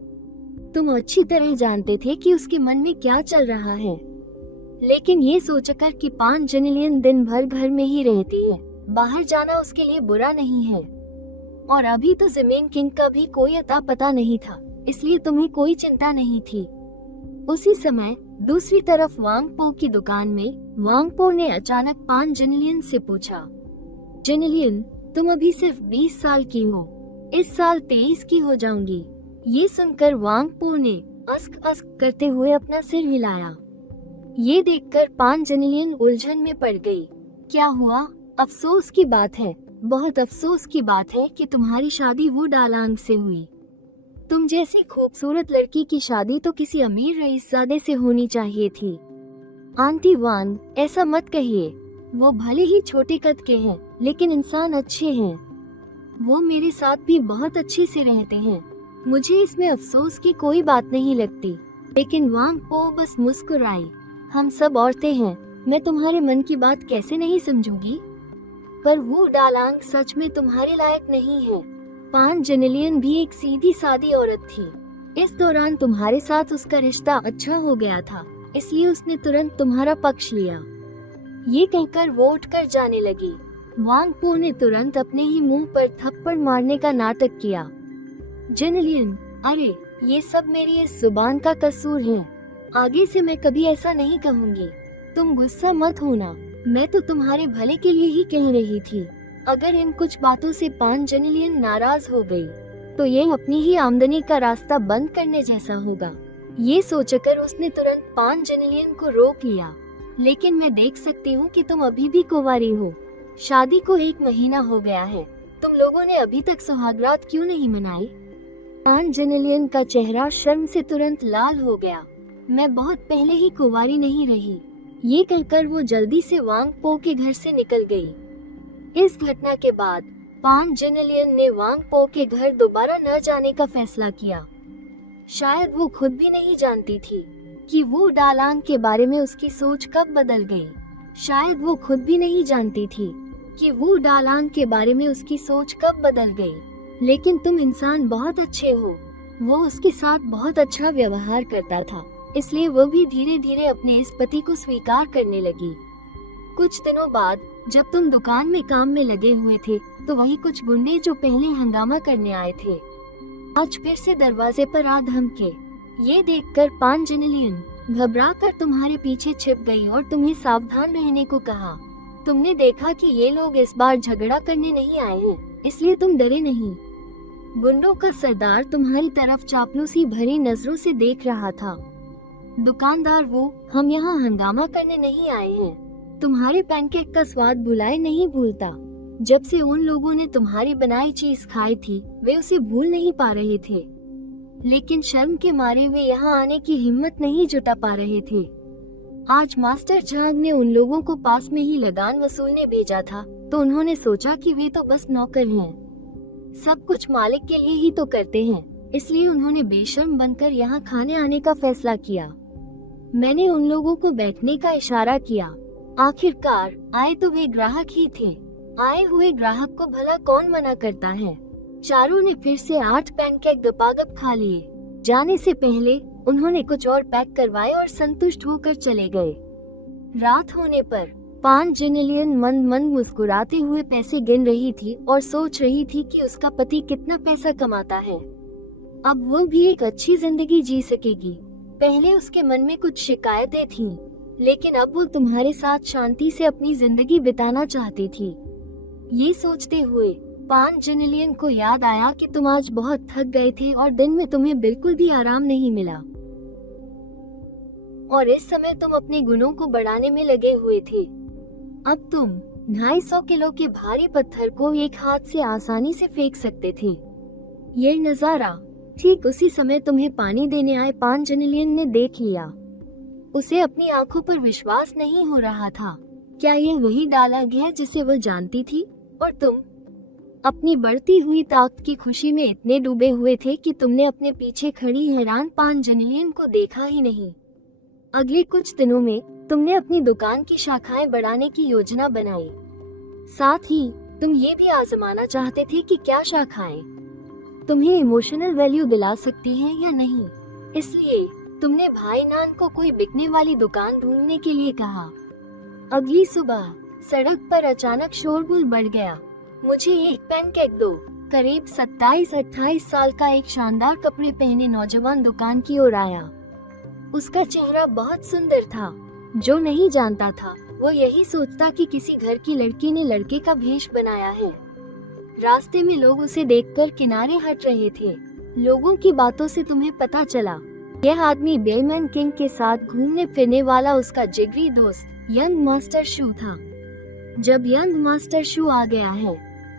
तुम अच्छी तरह जानते थे कि उसके मन में क्या चल रहा है, लेकिन ये सोचकर कि पान जेनेलियन दिन भर घर में ही रहती है, बाहर जाना उसके लिए बुरा नहीं है। और अभी तो ज़मीन किंग का भी कोई अता पता नहीं था, इसलिए तुम्हें कोई चिंता नहीं थी। उसी समय दूसरी तरफ वांग पो की दुकान में वांग पो ने अचानक पान जेनेलियन से पूछा, जेनेलियन, तुम अभी सिर्फ 20 साल की हो, इस साल 23 की हो जाऊंगी। ये सुनकर वांग पो ने अस्क अस्क करते हुए अपना सिर हिलाया। ये देखकर पान जेनेलियन उलझन में पड़ गई। क्या हुआ? अफसोस की बात है, बहुत अफसोस की बात है कि तुम्हारी शादी वू डालांग से हुई। तुम जैसी खूबसूरत लड़की की शादी तो किसी अमीर रईसजादे से होनी चाहिए थी। आंटी वान, ऐसा मत कहिए। वो भले ही छोटे कद के हैं, लेकिन इंसान अच्छे हैं। वो मेरे साथ भी बहुत अच्छे से रहते हैं। मुझे इसमें अफसोस की कोई बात नहीं लगती। लेकिन वांग पो बस मुस्कुराई। हम सब औरतें हैं, मैं तुम्हारे मन की बात कैसे नहीं समझूंगी? पर वो डालांग सच में तुम्हारे लायक नहीं है। पान जेनेलियन भी एक सीधी सादी औरत थी। इस दौरान तुम्हारे साथ उसका रिश्ता अच्छा हो गया था, इसलिए उसने तुरंत तुम्हारा पक्ष लिया। ये कहकर वो उठकर जाने लगी। वांग पो ने तुरंत अपने ही मुंह पर थप्पड़ मारने का नाटक किया। जेनेलियन, अरे ये सब मेरी इस जुबान का कसूर है। आगे से मैं कभी ऐसा नहीं कहूँगी। तुम गुस्सा मत होना, मैं तो तुम्हारे भले के लिए ही कह रही थी। अगर इन कुछ बातों से पान जेनेलियन नाराज हो गई, तो ये अपनी ही आमदनी का रास्ता बंद करने जैसा होगा। ये सोचकर उसने तुरंत पान जेनेलियन को रोक लिया। लेकिन मैं देख सकती हूँ कि तुम अभी भी कुंवारी हो। शादी को 1 महीना हो गया है, तुम लोगों ने अभी तक सुहागरात क्यों नहीं मनाई? पान जेनेलियन का चेहरा शर्म से तुरंत लाल हो गया। मैं बहुत पहले ही कुंवारी नहीं रही। ये कहकर वो जल्दी से वांग पो के घर से निकल गई। इस घटना के बाद पान जेनेलियन ने वांग पो के घर दोबारा न जाने का फैसला किया। शायद वो खुद भी नहीं जानती थी कि वो डालांग के बारे में उसकी सोच कब बदल गई। शायद वो खुद भी नहीं जानती थी कि वो डालांग के बारे में उसकी सोच कब बदल गई। लेकिन तुम इंसान बहुत अच्छे हो। वो उसके साथ बहुत अच्छा व्यवहार करता था, इसलिए वो भी धीरे धीरे अपने इस पति को स्वीकार करने लगी। कुछ दिनों बाद जब तुम दुकान में काम में लगे हुए थे, तो वही कुछ गुंडे जो पहले हंगामा करने आए थे, आज फिर से दरवाजे पर आ धमके। ये देखकर पान जेनेलियन घबरा कर तुम्हारे पीछे छिप गई और तुम्हें सावधान रहने को कहा। तुमने देखा कि ये लोग इस बार झगड़ा करने नहीं आए हैं, इसलिए तुम डरे नहीं। गुंडों का सरदार तुम्हारी तरफ चापलूसी भरी नजरों से देख रहा था। दुकानदार वो, हम यहाँ हंगामा करने नहीं आए हैं। तुम्हारे पैनकेक का स्वाद भुलाए नहीं भूलता। जब से उन लोगों ने तुम्हारी बनाई चीज खाई थी, वे उसे भूल नहीं पा रहे थे, लेकिन शर्म के मारे वे यहाँ आने की हिम्मत नहीं जुटा पा रहे थे। आज मास्टर झांग ने उन लोगों को पास में ही लगान वसूलने भेजा था, तो उन्होंने सोचा कि वे तो बस नौकर हैं, सब कुछ मालिक के लिए ही तो करते हैं, इसलिए उन्होंने बेशर्म बनकर यहाँ खाने आने का फैसला किया। मैंने उन लोगों को बैठने का इशारा किया। आखिरकार आए तो वे ग्राहक ही थे। आए हुए ग्राहक को भला कौन मना करता है। चारों ने फिर से 8 पैनकेक गपागप खा लिए। जाने से पहले उन्होंने कुछ और पैक करवाए और संतुष्ट होकर चले गए। रात होने पर पान जेनेलियन मंद मंद मुस्कुराते हुए पैसे गिन रही थी और सोच रही थी कि उसका पति कितना पैसा कमाता है। अब वो भी एक अच्छी जिंदगी जी सकेगी। पहले उसके मन में कुछ शिकायतें थीं, लेकिन अब वो तुम्हारे साथ शांति से अपनी जिंदगी बिताना चाहती थी। ये सोचते हुए पान जेनेलियन को याद आया कि तुम आज बहुत थक गए थे और दिन में तुम्हें बिल्कुल भी आराम नहीं मिला, और इस समय तुम अपने गुणों को बढ़ाने में लगे हुए थे। अब तुम 250 किलो के भारी पत्थर को एक हाथ से आसानी से फेंक सकते थे। यह नजारा ठीक उसी समय तुम्हें पानी देने आए पान जेनेलियन ने देख लिया। उसे अपनी आंखों पर विश्वास नहीं हो रहा था। क्या यह वही डायलॉग है जिसे वह जानती थी? और तुम अपनी बढ़ती हुई ताकत की खुशी में इतने डूबे हुए थे कि तुमने अपने पीछे खड़ी हैरान पान जेनेलियन को देखा ही नहीं। अगले कुछ दिनों में तुमने अपनी दुकान की शाखाएं बढ़ाने की योजना बनाई। साथ ही तुम ये भी आजमाना चाहते थे कि क्या शाखाएं तुम्हें इमोशनल वैल्यू दिला सकती हैं या नहीं। इसलिए तुमने भाई नान को कोई बिकने वाली दुकान ढूंढने के लिए कहा। अगली सुबह सड़क पर अचानक शोरगुल बढ़ गया। मुझे एक पैनकेक दो। करीब 27-28 साल का एक शानदार कपड़े पहने नौजवान दुकान की ओर आया। उसका चेहरा बहुत सुंदर था। जो नहीं जानता था वो यही सोचता कि किसी घर की लड़की ने लड़के का भेष बनाया है। रास्ते में लोग उसे देखकर किनारे हट रहे थे। लोगों की बातों से तुम्हें पता चला यह आदमी बेमैन किंग के साथ घूमने फिरने वाला उसका जिगरी दोस्त यंग मास्टर शू था। जब यंग मास्टर शू आ गया है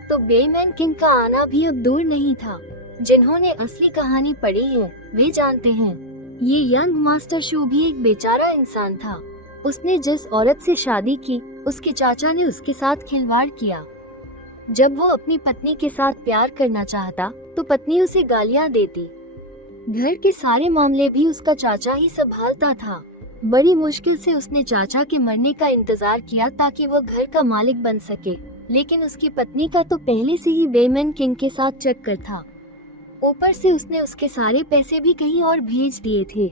तो बेमैन किंग का आना भी अब दूर नहीं था। जिन्होंने असली कहानी पढ़ी है वे जानते हैं ये यंग मास्टर शू भी एक बेचारा इंसान था। उसने जिस औरत से शादी की उसके चाचा ने उसके साथ खिलवाड़ किया। जब वो अपनी पत्नी के साथ प्यार करना चाहता तो पत्नी उसे गालियां देती। घर के सारे मामले भी उसका चाचा ही संभालता था। बड़ी मुश्किल से उसने चाचा के मरने का इंतजार किया ताकि वो घर का मालिक बन सके, लेकिन उसकी पत्नी का तो पहले से ही बेमैन किंग के साथ चक्कर था। ऊपर से उसने उसके सारे पैसे भी कहीं और भेज दिए थे।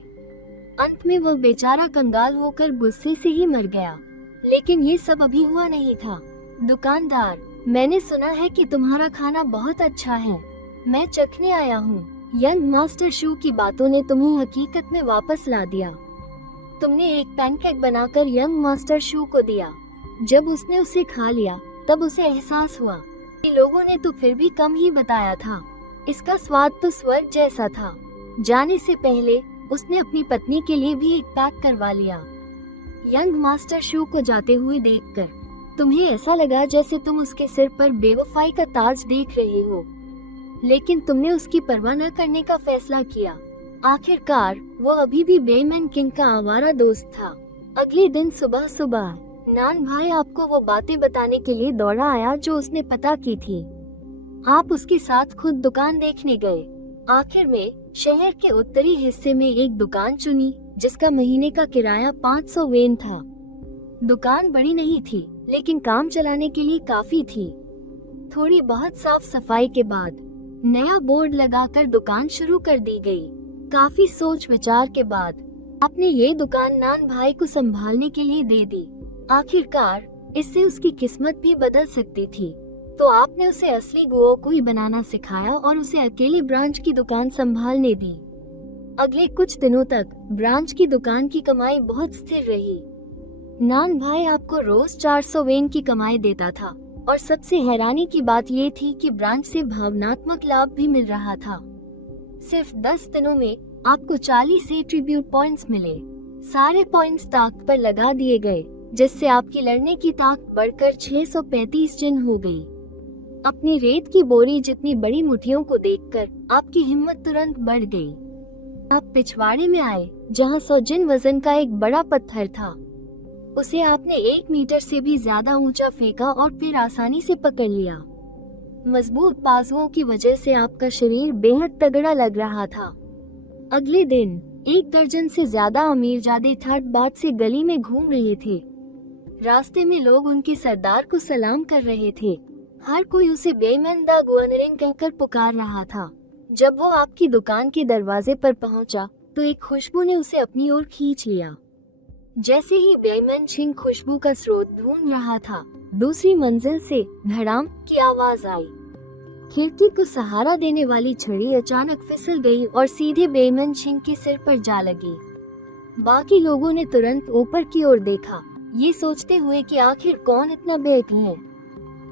अंत में वो बेचारा कंगाल होकर गुस्से से ही मर गया। लेकिन ये सब अभी हुआ नहीं था। दुकानदार, मैंने सुना है कि तुम्हारा खाना बहुत अच्छा है। मैं चखने आया हूँ। यंग मास्टर शू की बातों ने तुम्हें हकीकत में वापस ला दिया। तुमने एक पैनकेक बनाकर यंग मास्टर शू को दिया। जब उसने उसे खा लिया तब उसे एहसास हुआ कि लोगों ने तो फिर भी कम ही बताया था। इसका स्वाद तो स्वर्ग जैसा था। जाने से पहले उसने अपनी पत्नी के लिए भी एक पैक करवा लिया। यंग मास्टर शू को जाते हुए देखकर तुम्हें ऐसा लगा जैसे तुम उसके सिर पर बेवफाई का ताज देख रहे हो, लेकिन तुमने उसकी परवाह न करने का फैसला किया। आखिरकार वो अभी भी बेमैन किंग का आवारा दोस्त था। अगले दिन सुबह सुबह नान भाई आपको वो बातें बताने के लिए दौड़ा आया जो उसने पता की थी। आप उसके साथ खुद दुकान देखने गए। आखिर में शहर के उत्तरी हिस्से में एक दुकान चुनी जिसका महीने का किराया 500 वेन था। दुकान बड़ी नहीं थी, लेकिन काम चलाने के लिए काफी थी। थोड़ी बहुत साफ सफाई के बाद नया बोर्ड लगाकर दुकान शुरू कर दी गई। काफी सोच विचार के बाद आपने ये दुकान नान भाई को संभालने के लिए दे दी। आखिरकार इससे उसकी किस्मत भी बदल सकती थी। तो आपने उसे असली गुओकुई बनाना सिखाया और उसे अकेली ब्रांच की दुकान संभालने दी। अगले कुछ दिनों तक ब्रांच की दुकान की कमाई बहुत स्थिर रही। नान भाई आपको रोज 400 वेन की कमाई देता था, और सबसे हैरानी की बात ये थी कि ब्रांच से भावनात्मक लाभ भी मिल रहा था। सिर्फ 10 दिनों में आपको 40 एट्रीब्यूट पॉइंट्स मिले। सारे पॉइंट्स ताकत पर लगा दिए गए, जिससे आपकी लड़ने की ताकत बढ़कर 635 जिन हो गई। अपनी रेत की बोरी जितनी बड़ी मुट्ठियों को देखकर आपकी हिम्मत तुरंत बढ़ गई। आप पिछवाड़े में आए जहां 100 जिन वजन का एक बड़ा पत्थर था। उसे आपने 1 मीटर से भी ज्यादा ऊंचा फेंका और फिर आसानी से पकड़ लिया। मजबूत बाजुओं की वजह से आपका शरीर बेहद तगड़ा लग रहा था। अगले दिन 1 दर्जन से ज्यादा अमीरजादे ठाट बाट से गली में घूम रहे थे। रास्ते में लोग उनके सरदार को सलाम कर रहे थे। हर कोई उसे बेईमान दा गुआनरेन कहकर पुकार रहा था। जब वो आपकी दुकान के दरवाजे पर पहुंचा, तो एक खुशबू ने उसे अपनी ओर खींच लिया। जैसे ही बेईमान छिंग खुशबू का स्रोत ढूंढ रहा था, दूसरी मंजिल से धड़ाम की आवाज आई। खिड़की को सहारा देने वाली छड़ी अचानक फिसल गई और सीधे बेईमान छिंग के सिर पर जा लगी। बाकी लोगों ने तुरंत ऊपर की ओर देखा, ये सोचते हुए कि आखिर कौन इतना बेयकीन है।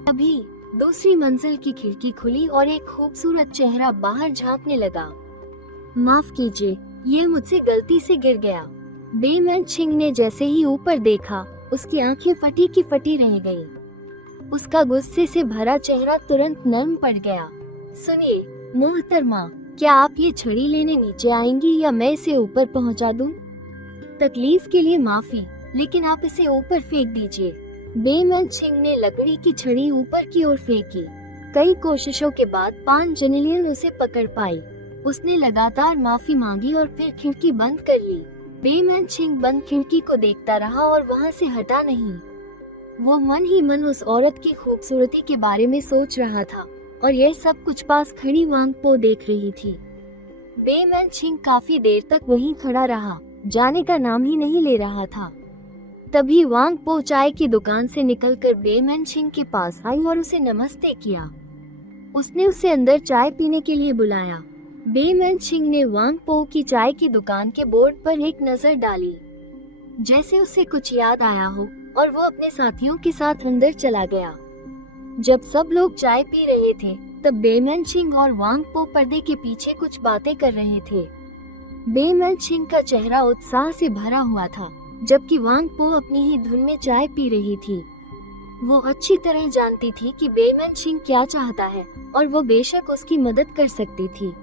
तभी दूसरी मंजिल की खिड़की खुली और एक खूबसूरत चेहरा बाहर झांकने लगा। माफ कीजिए, ये मुझसे गलती से गिर गया। बेईमान छिंग ने जैसे ही ऊपर देखा, उसकी आंखें फटी की फटी रह गईं। उसका गुस्से से भरा चेहरा तुरंत नरम पड़ गया। सुनिए मोहतरमा, क्या आप ये छड़ी लेने नीचे आएंगी या मैं इसे ऊपर पहुंचा दूं? तकलीफ के लिए माफी, लेकिन आप इसे ऊपर फेंक दीजिए। बेईमान छिंग ने लकड़ी की छड़ी ऊपर की ओर फेंकी। कई कोशिशों के बाद पान जेनेलियन उसे पकड़ पाई। उसने लगातार माफी मांगी और फिर खिड़की बंद कर ली। बेईमान छिंग बंद खिड़की को देखता रहा और वहां से हटा नहीं। वो मन ही मन उस औरत की खूबसूरती के बारे में सोच रहा था और यह सब कुछ पास खड़ी वांग पो देख रही थी। बेईमान छिंग काफी देर तक वहीं खड़ा रहा, जाने का नाम ही नहीं ले रहा था। तभी वांग पो चाय की दुकान से निकलकर बेईमान छिंग के पास आई और उसे नमस्ते किया। उसने उसे अंदर चाय पीने के लिए बुलाया। बेईमान छिंग ने वांग पो की चाय की दुकान के बोर्ड पर एक नजर डाली, जैसे उसे कुछ याद आया हो, और वो अपने साथियों के साथ अंदर चला गया। जब सब लोग चाय पी रहे थे, तब बेईमान छिंग और वांग पो पर्दे के पीछे कुछ बातें कर रहे थे। बेईमान छिंग का चेहरा उत्साह से भरा हुआ था, जबकि वांग पो अपनी ही धुन में चाय पी रही थी। वो अच्छी तरह जानती थी कि बेईमान छिंग क्या चाहता है और वो बेशक उसकी मदद कर सकती थी,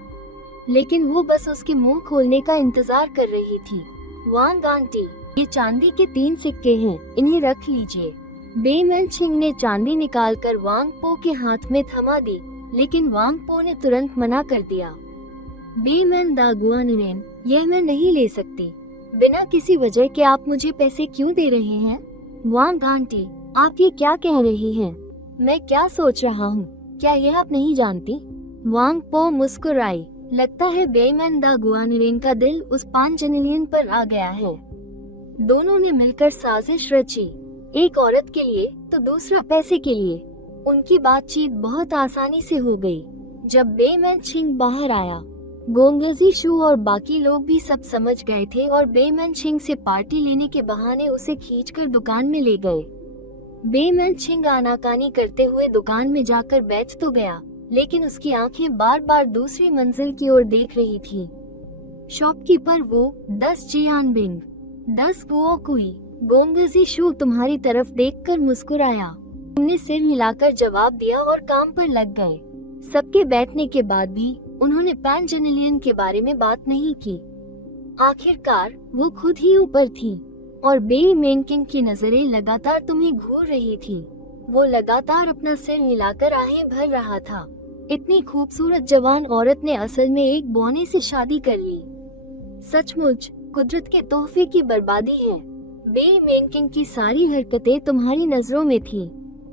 लेकिन वो बस उसके मुंह खोलने का इंतजार कर रही थी। वांग आंटी, ये चांदी के 3 सिक्के हैं, इन्हें रख लीजिए। बेईमान छिंग ने चांदी निकालकर वांग पो के हाथ में थमा दी, लेकिन वांग पो ने तुरंत मना कर दिया। बेईमान दा गुआनरेन, यह मैं नहीं ले सकती। बिना किसी वजह के आप मुझे पैसे क्यों दे रहे हैं? वांग आंटी, आप ये क्या कह रही हैं? मैं क्या सोच रहा हूँ, क्या यह आप नहीं जानती? वांग पो मुस्कुराई। लगता है बेईमान दा गुआनरेन का दिल उस पान जेनेलियन पर आ गया है। दोनों ने मिलकर साजिश रची, एक औरत के लिए तो दूसरा पैसे के लिए। उनकी बातचीत बहुत आसानी से हो गई। जब बेईमान छिंग बाहर आया, गोंगजी शू और बाकी लोग भी सब समझ गए थे और बेईमान छिंग से पार्टी लेने के बहाने उसे खींचकर दुकान में ले गए। बेईमान छिंग आनाकानी करते हुए दुकान में जाकर बैठ तो गया, लेकिन उसकी आंखें बार बार दूसरी मंजिल की ओर देख रही थी। शॉपकीपर वो 10 जियानबिंग, 10 गुओकुई। गोंगजी शू तुम्हारी तरफ देखकर मुस्कुराया। उन्होंने सिर हिलाकर जवाब दिया और काम पर लग गए। सबके बैठने के बाद भी उन्होंने पान जेनेलियन के बारे में बात नहीं की। आखिरकार वो खुद ही ऊपर थी और बेईमान किंग की नजरें लगातार तुम्हें घूर रही थी। वो लगातार अपना सिर हिलाकर आहें भर रहा था। इतनी खूबसूरत जवान औरत ने असल में एक बौने से शादी कर ली। सचमुच कुदरत के तोहफे की बर्बादी है। बेईमान किंग की सारी हरकतें तुम्हारी नजरों में थी।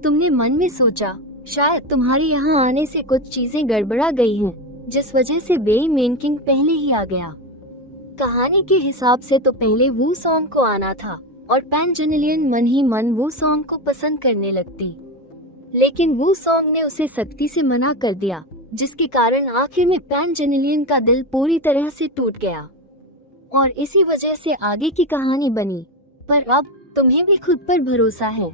तुमने मन में सोचा, शायद तुम्हारे यहाँ आने से कुछ चीजें गड़बड़ा गई हैं, जिस वजह से बेईमान किंग पहले ही आ गया। कहानी के हिसाब से तो पहले वू सॉन्ग को आना था और पान जेनेलियन मन ही मन वू सॉन्ग को पसंद करने लगती, लेकिन वू सॉन्ग ने उसे सख्ती से मना कर दिया, जिसके कारण आखिर में पान जेनेलियन का दिल पूरी तरह से टूट गया और इसी वजह से आगे की कहानी बनी। पर अब तुम्हें भी खुद पर भरोसा है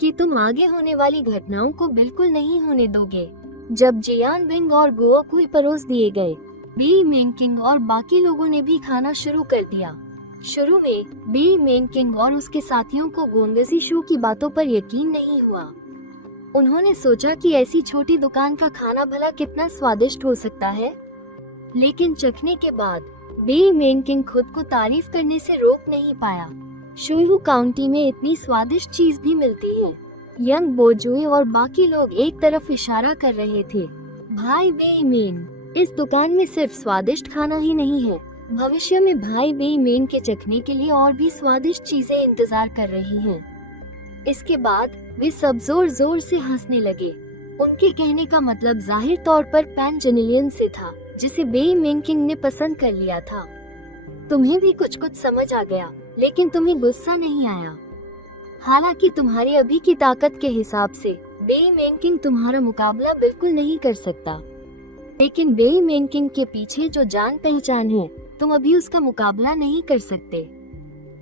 कि तुम आगे होने वाली घटनाओं को बिल्कुल नहीं होने दोगे। जब जियानबिंग और गुओकुई परोस दिए गए, बेईमान किंग और बाकी लोगों ने भी खाना शुरू कर दिया। शुरू में बेईमान किंग और उसके साथियों को गोंगजी शू की बातों पर यकीन नहीं हुआ। उन्होंने सोचा कि ऐसी छोटी दुकान का खाना भला कितना स्वादिष्ट हो सकता है, लेकिन चखने के बाद बेईमान किंग खुद को तारीफ करने से रोक नहीं पाया। शुयू काउंटी में इतनी स्वादिष्ट चीज भी मिलती है। यंग बोजुए और बाकी लोग एक तरफ इशारा कर रहे थे। भाई बेईमान, इस दुकान में सिर्फ स्वादिष्ट खाना ही नहीं है, भविष्य में भाई बेई मेन के चखने के लिए और भी स्वादिष्ट चीजें इंतजार कर रही हैं। इसके बाद वे सब जोर जोर से हंसने लगे। उनके कहने का मतलब जाहिर तौर पर पैन जेनेलियन से था, जिसे बेई मेंकिंग ने पसंद कर लिया था। तुम्हें भी कुछ कुछ समझ आ गया, लेकिन तुम्हें गुस्सा नहीं आया। हालांकि तुम्हारी अभी की ताकत के हिसाब से बेई मेंकिंग तुम्हारा मुकाबला बिल्कुल नहीं कर सकता, लेकिन बेई मेंकिंग के पीछे जो जान पहचान है, तुम अभी उसका मुकाबला नहीं कर सकते।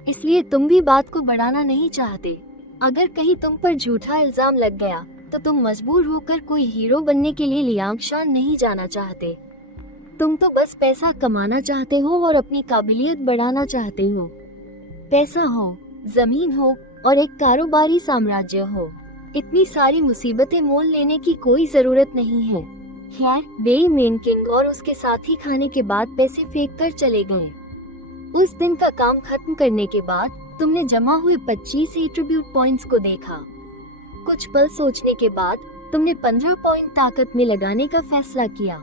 इसलिए तुम भी बात को बढ़ाना नहीं चाहते। अगर कहीं तुम पर झूठा इल्जाम लग गया तो तुम मजबूर होकर कोई हीरो बनने के लिए लियांगशान नहीं जाना चाहते। तुम तो बस पैसा कमाना चाहते हो और अपनी काबिलियत बढ़ाना चाहते हो। पैसा हो, जमीन हो और एक कारोबारी साम्राज्य हो। इतनी सारी मुसीबतें मोल लेने की कोई जरूरत नहीं है। खैर, बेई मेंकिंग और उसके साथी खाने के बाद पैसे फेंक कर चले गए। उस दिन का काम खत्म करने के बाद तुमने जमा हुए 25 एट्रीब्यूट पॉइंट्स को देखा। कुछ पल सोचने के बाद तुमने 15 पॉइंट ताकत में लगाने का फैसला किया।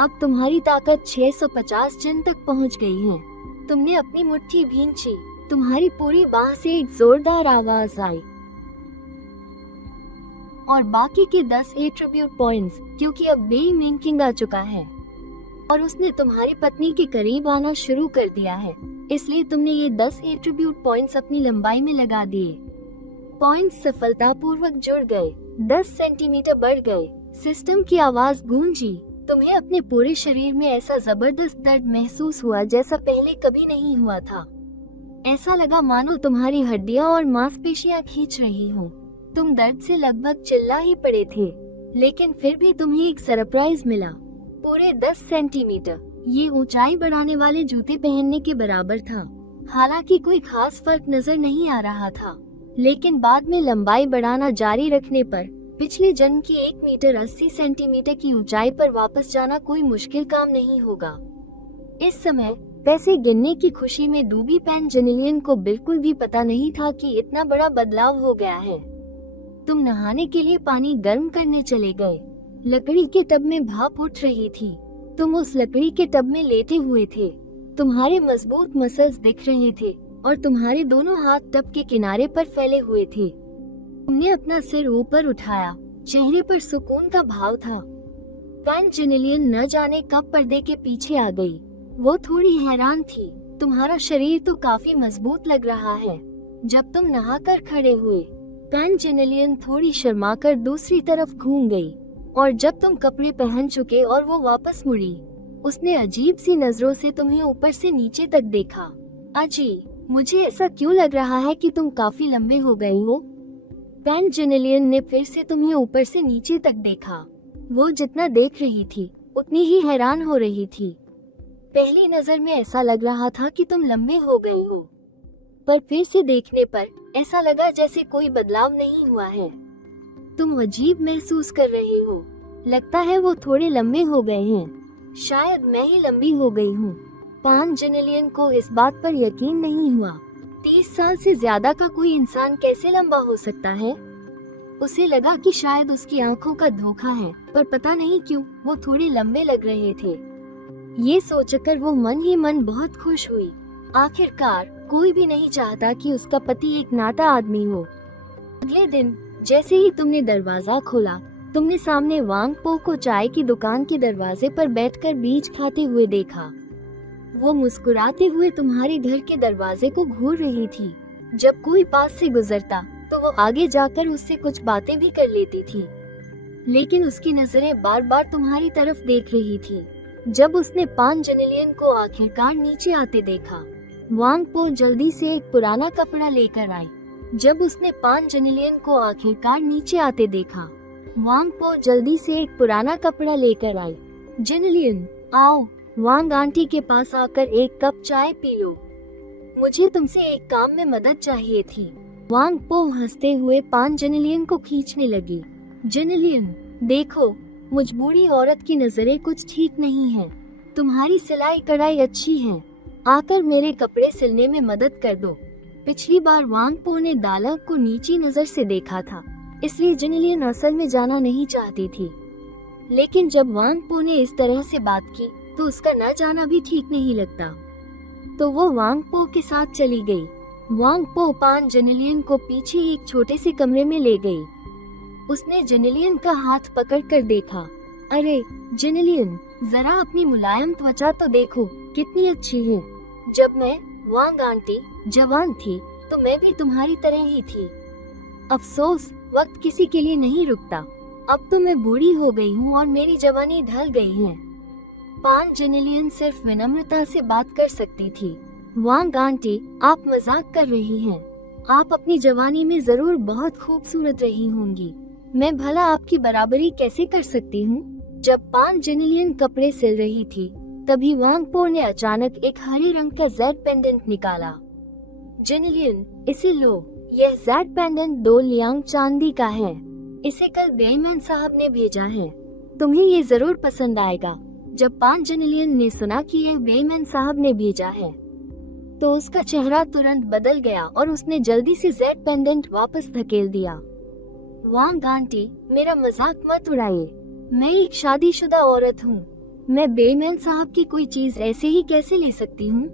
अब तुम्हारी ताकत 650 जन तक पहुंच गई है। तुमने अपनी मुट्ठी भींची। तुम्हारी पूरी बाह से एक जोरदार आवाज आई और बाकी के 10 एट्रीब्यूट पॉइंट्स, क्योंकि अब बेई मेंकिंग आ चुका है और उसने तुम्हारी पत्नी के करीब आना शुरू कर दिया है, इसलिए तुमने ये 10 एट्रीब्यूट पॉइंट्स अपनी लंबाई में लगा दिए। पॉइंट्स सफलतापूर्वक जुड़ गए, 10 सेंटीमीटर बढ़ गए। सिस्टम की आवाज गूंजी। तुम्हें अपने पूरे शरीर में ऐसा जबरदस्त दर्द महसूस हुआ जैसा पहले कभी नहीं हुआ था। ऐसा लगा मानो तुम्हारी हड्डियां और मांसपेशियां खींच रही हों। तुम दर्द से लगभग चिल्ला ही पड़े थे, लेकिन फिर भी तुम्हें एक सरप्राइज मिला। पूरे 10 सेंटीमीटर, ये ऊंचाई बढ़ाने वाले जूते पहनने के बराबर था। हालांकि कोई खास फर्क नजर नहीं आ रहा था, लेकिन बाद में लंबाई बढ़ाना जारी रखने पर पिछले जन्म की 1 मीटर 80 सेंटीमीटर की ऊंचाई पर वापस जाना कोई मुश्किल काम नहीं होगा। इस समय पैसे गिनने की खुशी में डूबी पैन जेनेलियन को बिल्कुल भी पता नहीं था कि इतना बड़ा बदलाव हो गया है। तुम नहाने के लिए पानी गर्म करने चले गए। लकड़ी के टब में भाप उठ रही थी। तुम उस लकड़ी के टब में लेटे हुए थे। तुम्हारे मजबूत मसल्स दिख रहे थे और तुम्हारे दोनों हाथ टब के किनारे पर फैले हुए थे। तुमने अपना सिर ऊपर उठाया। चेहरे पर सुकून का भाव था। पैन जेनेलियन न जाने कब पर्दे के पीछे आ गई। वो थोड़ी हैरान थी। तुम्हारा शरीर तो काफी मजबूत लग रहा है। जब तुम नहाकर खड़े हुए, पैन जेनेलियन थोड़ी शर्माकर दूसरी तरफ घूम गई और जब तुम कपड़े पहन चुके और वो वापस मुड़ी, उसने अजीब सी नजरों से तुम्हें ऊपर से नीचे तक देखा। अजी, मुझे ऐसा क्यों लग रहा है कि तुम काफी लंबे हो गए हो? पैन जेनेलियन ने फिर से तुम्हें ऊपर से नीचे तक देखा। वो जितना देख रही थी उतनी ही हैरान हो रही थी। पहली नजर में ऐसा लग रहा था कि तुम लंबे हो गए हो, पर फिर से देखने पर ऐसा लगा जैसे कोई बदलाव नहीं हुआ है। तुम अजीब महसूस कर रहे हो। लगता है वो थोड़े लंबे हो गए हैं। शायद मैं ही लंबी हो गई हूँ। पैन जेनेलियन को इस बात पर यकीन नहीं हुआ। 30 साल से ज्यादा का कोई इंसान कैसे लंबा हो सकता है? उसे लगा कि शायद उसकी आंखों का धोखा है, पर पता नहीं क्यों वो थोड़े लंबे लग रहे थे। ये सोचकर वो मन ही मन बहुत खुश हुई। आखिरकार कोई भी नहीं चाहता कि उसका पति एक नाटा आदमी हो। अगले दिन जैसे ही तुमने दरवाजा खोला, तुमने सामने वांग पो को चाय की दुकान के दरवाजे पर बैठकर बीज खाते हुए देखा। वो मुस्कुराते हुए तुम्हारे घर के दरवाजे को घूर रही थी। जब कोई पास से गुजरता तो वो आगे जाकर उससे कुछ बातें भी कर लेती थी, लेकिन उसकी नजरें बार बार तुम्हारी तरफ देख रही थी। जब उसने पैन जेनेलियन को आखिरकार नीचे आते देखा, वांग पो जल्दी से एक पुराना कपड़ा लेकर आई। जब उसने पैन जेनेलियन को आखिरकार नीचे आते देखा, वांग पो जल्दी से एक पुराना कपड़ा लेकर आई। जेनेलियन, आओ, वांग आंटी के पास आकर एक कप चाय पी लो। मुझे तुमसे एक काम में मदद चाहिए थी। वांग पो हंसते हुए पैन जेनेलियन को खींचने लगी। जेनेलियन, देखो, मुझ बूढ़ी औरत की नजरें कुछ ठीक नहीं हैं। तुम्हारी सिलाई कढ़ाई अच्छी है, आकर मेरे कपड़े सिलने में मदद कर दो। पिछली बार वांग पो ने दालक को नीची नजर से देखा था, इसलिए जेनेलियन असल में जाना नहीं चाहती थी। लेकिन जब वांग पो ने इस तरह से बात की तो उसका न जाना भी ठीक नहीं लगता। तो वो वांग पो के साथ चली गई। वांग पो पान जेनेलियन को पीछे एक छोटे से कमरे में ले गई। उसने जेनेलियन का हाथ पकड़कर देखा। अरे जेनेलियन, जरा अपनी मुलायम त्वचा तो देखो, कितनी अच्छी है। जब मैं, वांग आंटी, जवान थी तो मैं भी तुम्हारी तरह ही थी। अफसोस, वक्त किसी के लिए नहीं रुकता। अब तो मैं बूढ़ी हो गई हूँ और मेरी जवानी ढल गई है। पान जेनेलियन सिर्फ विनम्रता से बात कर सकती थी। वांग आंटी, आप मजाक कर रही हैं। आप अपनी जवानी में जरूर बहुत खूबसूरत रही होंगी। मैं भला आपकी बराबरी कैसे कर सकती हूँ? जब पान जेनेलियन कपड़े सिल रही थी, तभी वांग पो ने अचानक एक हरे रंग का जेड पेंडेंट निकाला। जेनेलियन, इसे लो। यह जेड पेंडेंट 2 लियांग चांदी का है। इसे कल बेईमान साहब ने भेजा है। तुम्हें ये जरूर पसंद आएगा। जब पान जेनेलियन ने सुना कि यह बेईमान साहब ने भेजा है, तो उसका चेहरा तुरंत बदल गया और उसने जल्दी से जेड पेंडेंट वापस धकेल दिया। वांग आंटी, मेरा मजाक मत उड़ाइए। मैं एक शादीशुदा औरत हूँ। मैं बेईमान साहब की कोई चीज ऐसे ही कैसे ले सकती हूँ?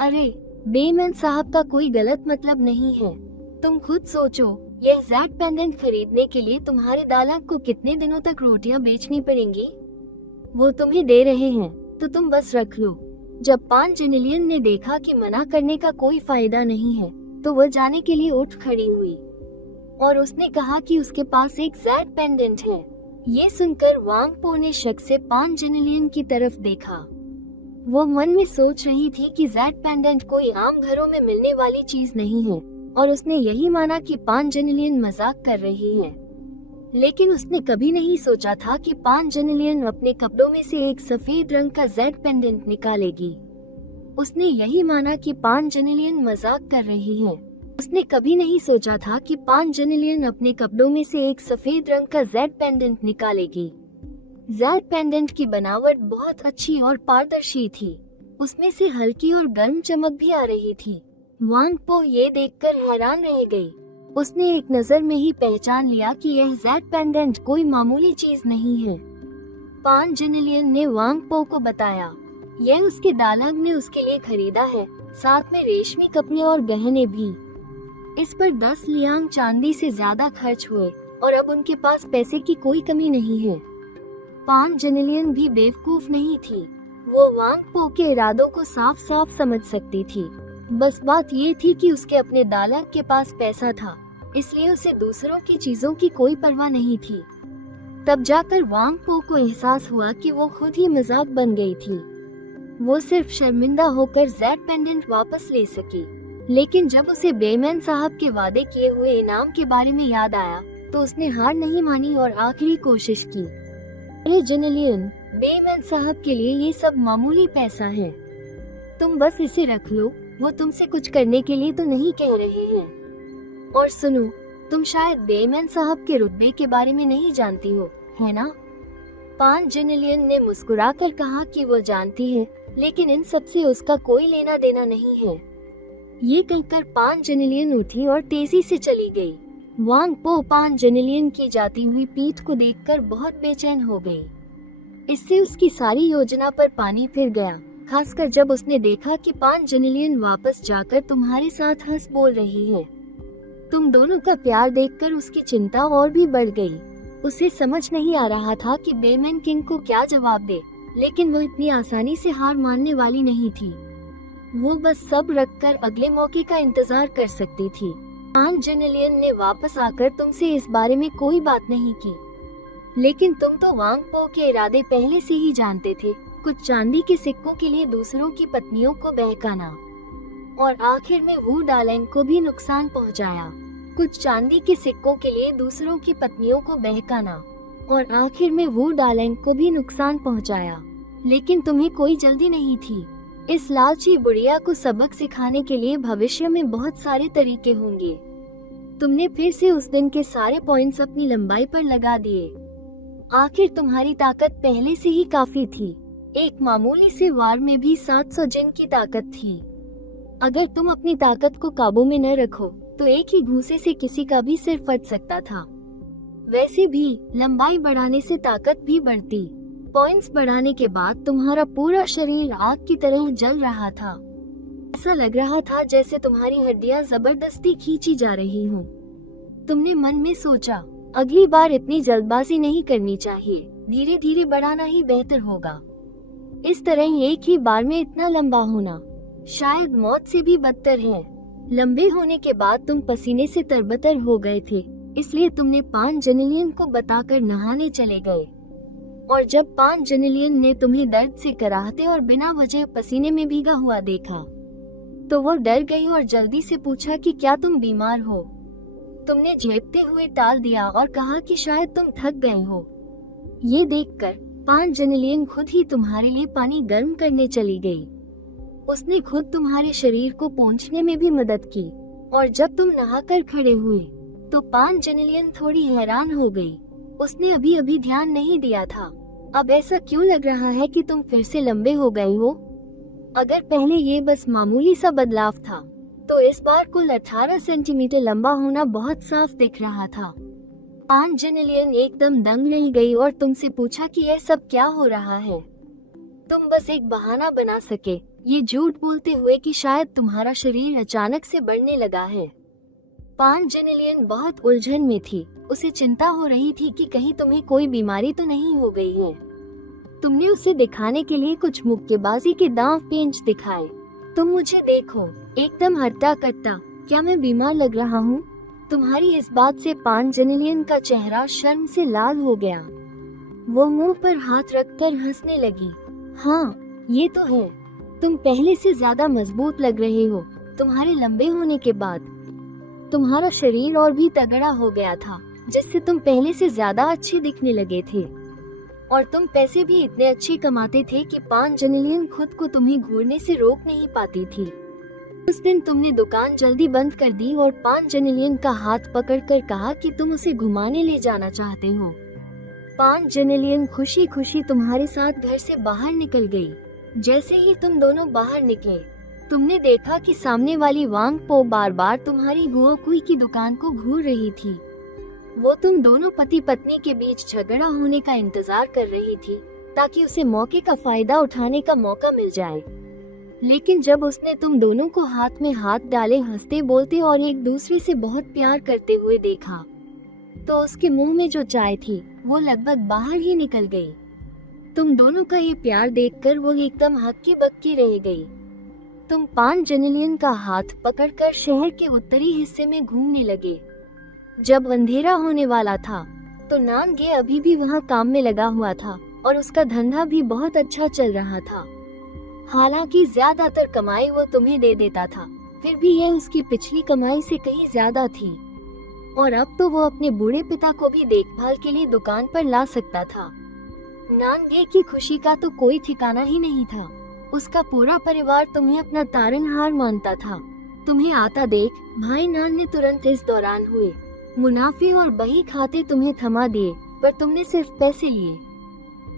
अरे, बेईमान साहब का कोई गलत मतलब नहीं है। तुम खुद सोचो, यह जेड पेंडेंट खरीदने के लिए तुम्हारे दालाल को कितने दिनों तक रोटियां बेचनी पड़ेंगी? वो तुम्हें दे रहे हैं तो तुम बस रख लो। जब पान जेनेलियन ने देखा कि मना करने का कोई फायदा नहीं है, तो वह जाने के लिए उठ खड़ी हुई और उसने कहा कि उसके पास एक जेड पेंडेंट है। ये सुनकर वांग पो ने शक से पान जेनेलियन की तरफ देखा। वो मन में सोच रही थी कि जेड पेंडेंट कोई आम घरों में मिलने वाली चीज नहीं है और उसने यही माना कि पान जेनेलियन मजाक कर रही है। लेकिन उसने कभी नहीं सोचा था कि पान जेनेलियन अपने कपड़ों में से एक सफेद रंग का जेड पेंडेंट निकालेगी। उसने यही माना कि पान जेनेलियन मजाक कर रही है। उसने कभी नहीं सोचा था कि पान जेनेलियन अपने कपड़ों में से एक सफेद रंग का जेड पेंडेंट निकालेगी। जेड पेंडेंट की बनावट बहुत अच्छी और पारदर्शी थी। उसमें से हल्की और गर्म चमक भी आ रही थी। वांग पो ये देखकर हैरान रह गई। उसने एक नजर में ही पहचान लिया कि यह जेड पेंडेंट कोई मामूली चीज नहीं है। पान जेनेलियन ने वांग पो को बताया, यह उसके दालाल ने उसके लिए खरीदा है, साथ में रेशमी कपड़े और गहने भी। इस पर 10 लियांग चांदी से ज्यादा खर्च हुए और अब उनके पास पैसे की कोई कमी नहीं है। पान जेनेलियन भी बेवकूफ नहीं थी। वो वांग पो के इरादों को साफ साफ समझ सकती थी। बस बात ये थी कि उसके अपने दालाल के पास पैसा था, इसलिए उसे दूसरों की चीजों की कोई परवाह नहीं थी। तब जाकर वांग पो को एहसास हुआ कि वो खुद ही मजाक बन गई थी। वो सिर्फ शर्मिंदा होकर जेड पेंडेंट वापस ले सकी। लेकिन जब उसे बेईमान साहब के वादे किए हुए इनाम के बारे में याद आया, तो उसने हार नहीं मानी और आखिरी कोशिश की। अरे जेनेलियन, बेईमान साहब के लिए ये सब मामूली पैसा है। तुम बस इसे रख लो। वो तुमसे कुछ करने के लिए तो नहीं कह रहे हैं। और सुनो, तुम शायद बेईमान साहब के रुतबे के बारे में नहीं जानती हो, है ना? पान जेनेलियन ने मुस्कुराकर कहा कि वो जानती है, लेकिन इन सब से उसका कोई लेना देना नहीं है। ये कहकर पान जेनेलियन उठी और तेजी से चली गई। वांग पो पान जेनेलियन की जाती हुई पीठ को देखकर बहुत बेचैन हो गई। इससे उसकी सारी योजना पर पानी फिर गया, खासकर जब उसने देखा कि पान जेनेलियन वापस जाकर तुम्हारे साथ हंस बोल रही है। तुम दोनों का प्यार देखकर उसकी चिंता और भी बढ़ गई। उसे समझ नहीं आ रहा था कि बेईमान किंग को क्या जवाब दे, लेकिन वो इतनी आसानी से हार मानने वाली नहीं थी। वो बस सब रखकर अगले मौके का इंतजार कर सकती थी। पान जेनेलियन ने वापस आकर तुमसे इस बारे में कोई बात नहीं की, लेकिन तुम तो वांग पो के इरादे पहले से ही जानते थे। कुछ चांदी के सिक्कों के लिए दूसरों की पत्नियों को बहकाना और आखिर में वू डालेंग को भी नुकसान पहुंचाया। कुछ चांदी के सिक्कों के लिए दूसरों की पत्नियों को बहकाना और आखिर में वू डालेंग को भी नुकसान पहुंचाया। लेकिन तुम्हें कोई जल्दी नहीं थी। इस लालची बुढ़िया को सबक सिखाने के लिए भविष्य में बहुत सारे तरीके होंगे। तुमने फिर से उस दिन के सारे पॉइंट्स अपनी लंबाई पर लगा दिए। आखिर तुम्हारी ताकत पहले से ही काफी थी। एक मामूली से वार में भी 700 जिन की ताकत थी। अगर तुम अपनी ताकत को काबू में न रखो, तो एक ही घूंसे से किसी का भी सिर फट सकता था। वैसे भी लंबाई बढ़ाने से ताकत भी बढ़ती। पॉइंट्स बढ़ाने के बाद तुम्हारा पूरा शरीर आग की तरह जल रहा था। ऐसा लग रहा था जैसे तुम्हारी हड्डियां जबरदस्ती खींची जा रही हों। तुमने मन में सोचा, अगली बार इतनी जल्दबाजी नहीं करनी चाहिए, धीरे धीरे बढ़ाना ही बेहतर होगा। इस तरह एक ही बार में इतना लंबा होना शायद मौत से भी बदतर है। लंबे होने के बाद तुम पसीने से तरबतर हो गए थे, इसलिए तुमने पांचजेनिलियन को बताकर नहाने चले गए। और जब पांचजेनिलियन ने तुम्हें दर्द से कराहते और बिना वजह पसीने में भीगा हुआ देखा, तो वो डर गई और जल्दी से पूछा कि क्या तुम बीमार हो। तुमने झेपते हुए टाल दिया और कहा कि शायद तुम थक गए हो। ये देखकर पांचजेनिलियन खुद ही तुम्हारे लिए पानी गर्म करने चली गई। उसने खुद तुम्हारे शरीर को पोंछने में भी मदद की। और जब तुम नहाकर खड़े हुए तो पांचजेनिलियन थोड़ी हैरान हो गई। उसने अभी अभी ध्यान नहीं दिया था। अब ऐसा क्यों लग रहा है कि तुम फिर से लंबे हो गए हो? अगर पहले ये बस मामूली सा बदलाव था, तो इस बार कुल 18 सेंटीमीटर लंबा होना बहुत साफ दिख रहा था। पांचजेनिलियन एकदम दंग रह गई और तुमसे पूछा कि यह सब क्या हो रहा है। तुम बस एक बहाना बना सके, ये झूठ बोलते हुए कि शायद तुम्हारा शरीर अचानक से बढ़ने लगा है। पांचजेनिलियन बहुत उलझन में थी। उसे चिंता हो रही थी कि कहीं तुम्हें कोई बीमारी तो नहीं हो गई है। तुमने उसे दिखाने के लिए कुछ मुक्केबाजी के दांव पेंच दिखाए। तुम मुझे देखो, एकदम हट्टा कट्टा, क्या मैं बीमार लग रहा हूँ? तुम्हारी इस बात से पांचजेनिलियन का चेहरा शर्म से लाल हो गया। वो मुंह पर हाथ रखकर हंसने लगी। हाँ, ये तो है, तुम पहले से ज्यादा मजबूत लग रहे हो। तुम्हारे लंबे होने के बाद तुम्हारा शरीर और भी तगड़ा हो गया था, जिससे तुम पहले से ज्यादा अच्छे दिखने लगे थे। और तुम पैसे भी इतने अच्छे कमाते थे कि पांचजेनिलियन खुद को तुम्हें घूरने से रोक नहीं पाती थी। उस दिन तुमने दुकान जल्दी बंद कर दी और पांचजेनिलियन का हाथ पकड़कर कहा कि तुम उसे घुमाने ले जाना चाहते हो। पांचजेनिलियन खुशी खुशी तुम्हारे साथ घर से बाहर निकल गई। जैसे ही तुम दोनों बाहर निकले, तुमने देखा कि सामने वाली वांग पो बार बार तुम्हारी गुओकुई की दुकान को घूर रही थी। वो तुम दोनों पति पत्नी के बीच झगड़ा होने का इंतजार कर रही थी, ताकि उसे मौके का फायदा उठाने का मौका मिल जाए। लेकिन जब उसने तुम दोनों को हाथ में हाथ डाले हंसते बोलते और एक दूसरे से बहुत प्यार करते हुए देखा, तो उसके मुंह में जो चाय थी वो लगभग बाहर ही निकल गई। तुम दोनों का ये प्यार देखकर वो एकदम हक्की बक्की रह गई। तुम पांचजेनिलियन का हाथ पकड़कर शहर के उत्तरी हिस्से में घूमने लगे। जब अंधेरा होने वाला था, तो नानगे अभी भी वहाँ काम में लगा हुआ था और उसका धंधा भी बहुत अच्छा चल रहा था। हालांकि ज्यादातर कमाई वो तुम्हें दे देता था, फिर भी यह उसकी पिछली कमाई से कहीं ज्यादा थी। और अब तो वो अपने बूढ़े पिता को भी देखभाल के लिए दुकान पर ला सकता था। नानगे की खुशी का तो कोई ठिकाना ही नहीं था। उसका पूरा परिवार तुम्हें अपना तारनहार मानता था। तुम्हें आता देख भाई नान ने तुरंत इस दौरान हुए मुनाफे और बही खाते तुम्हें थमा दिए, पर तुमने सिर्फ पैसे लिए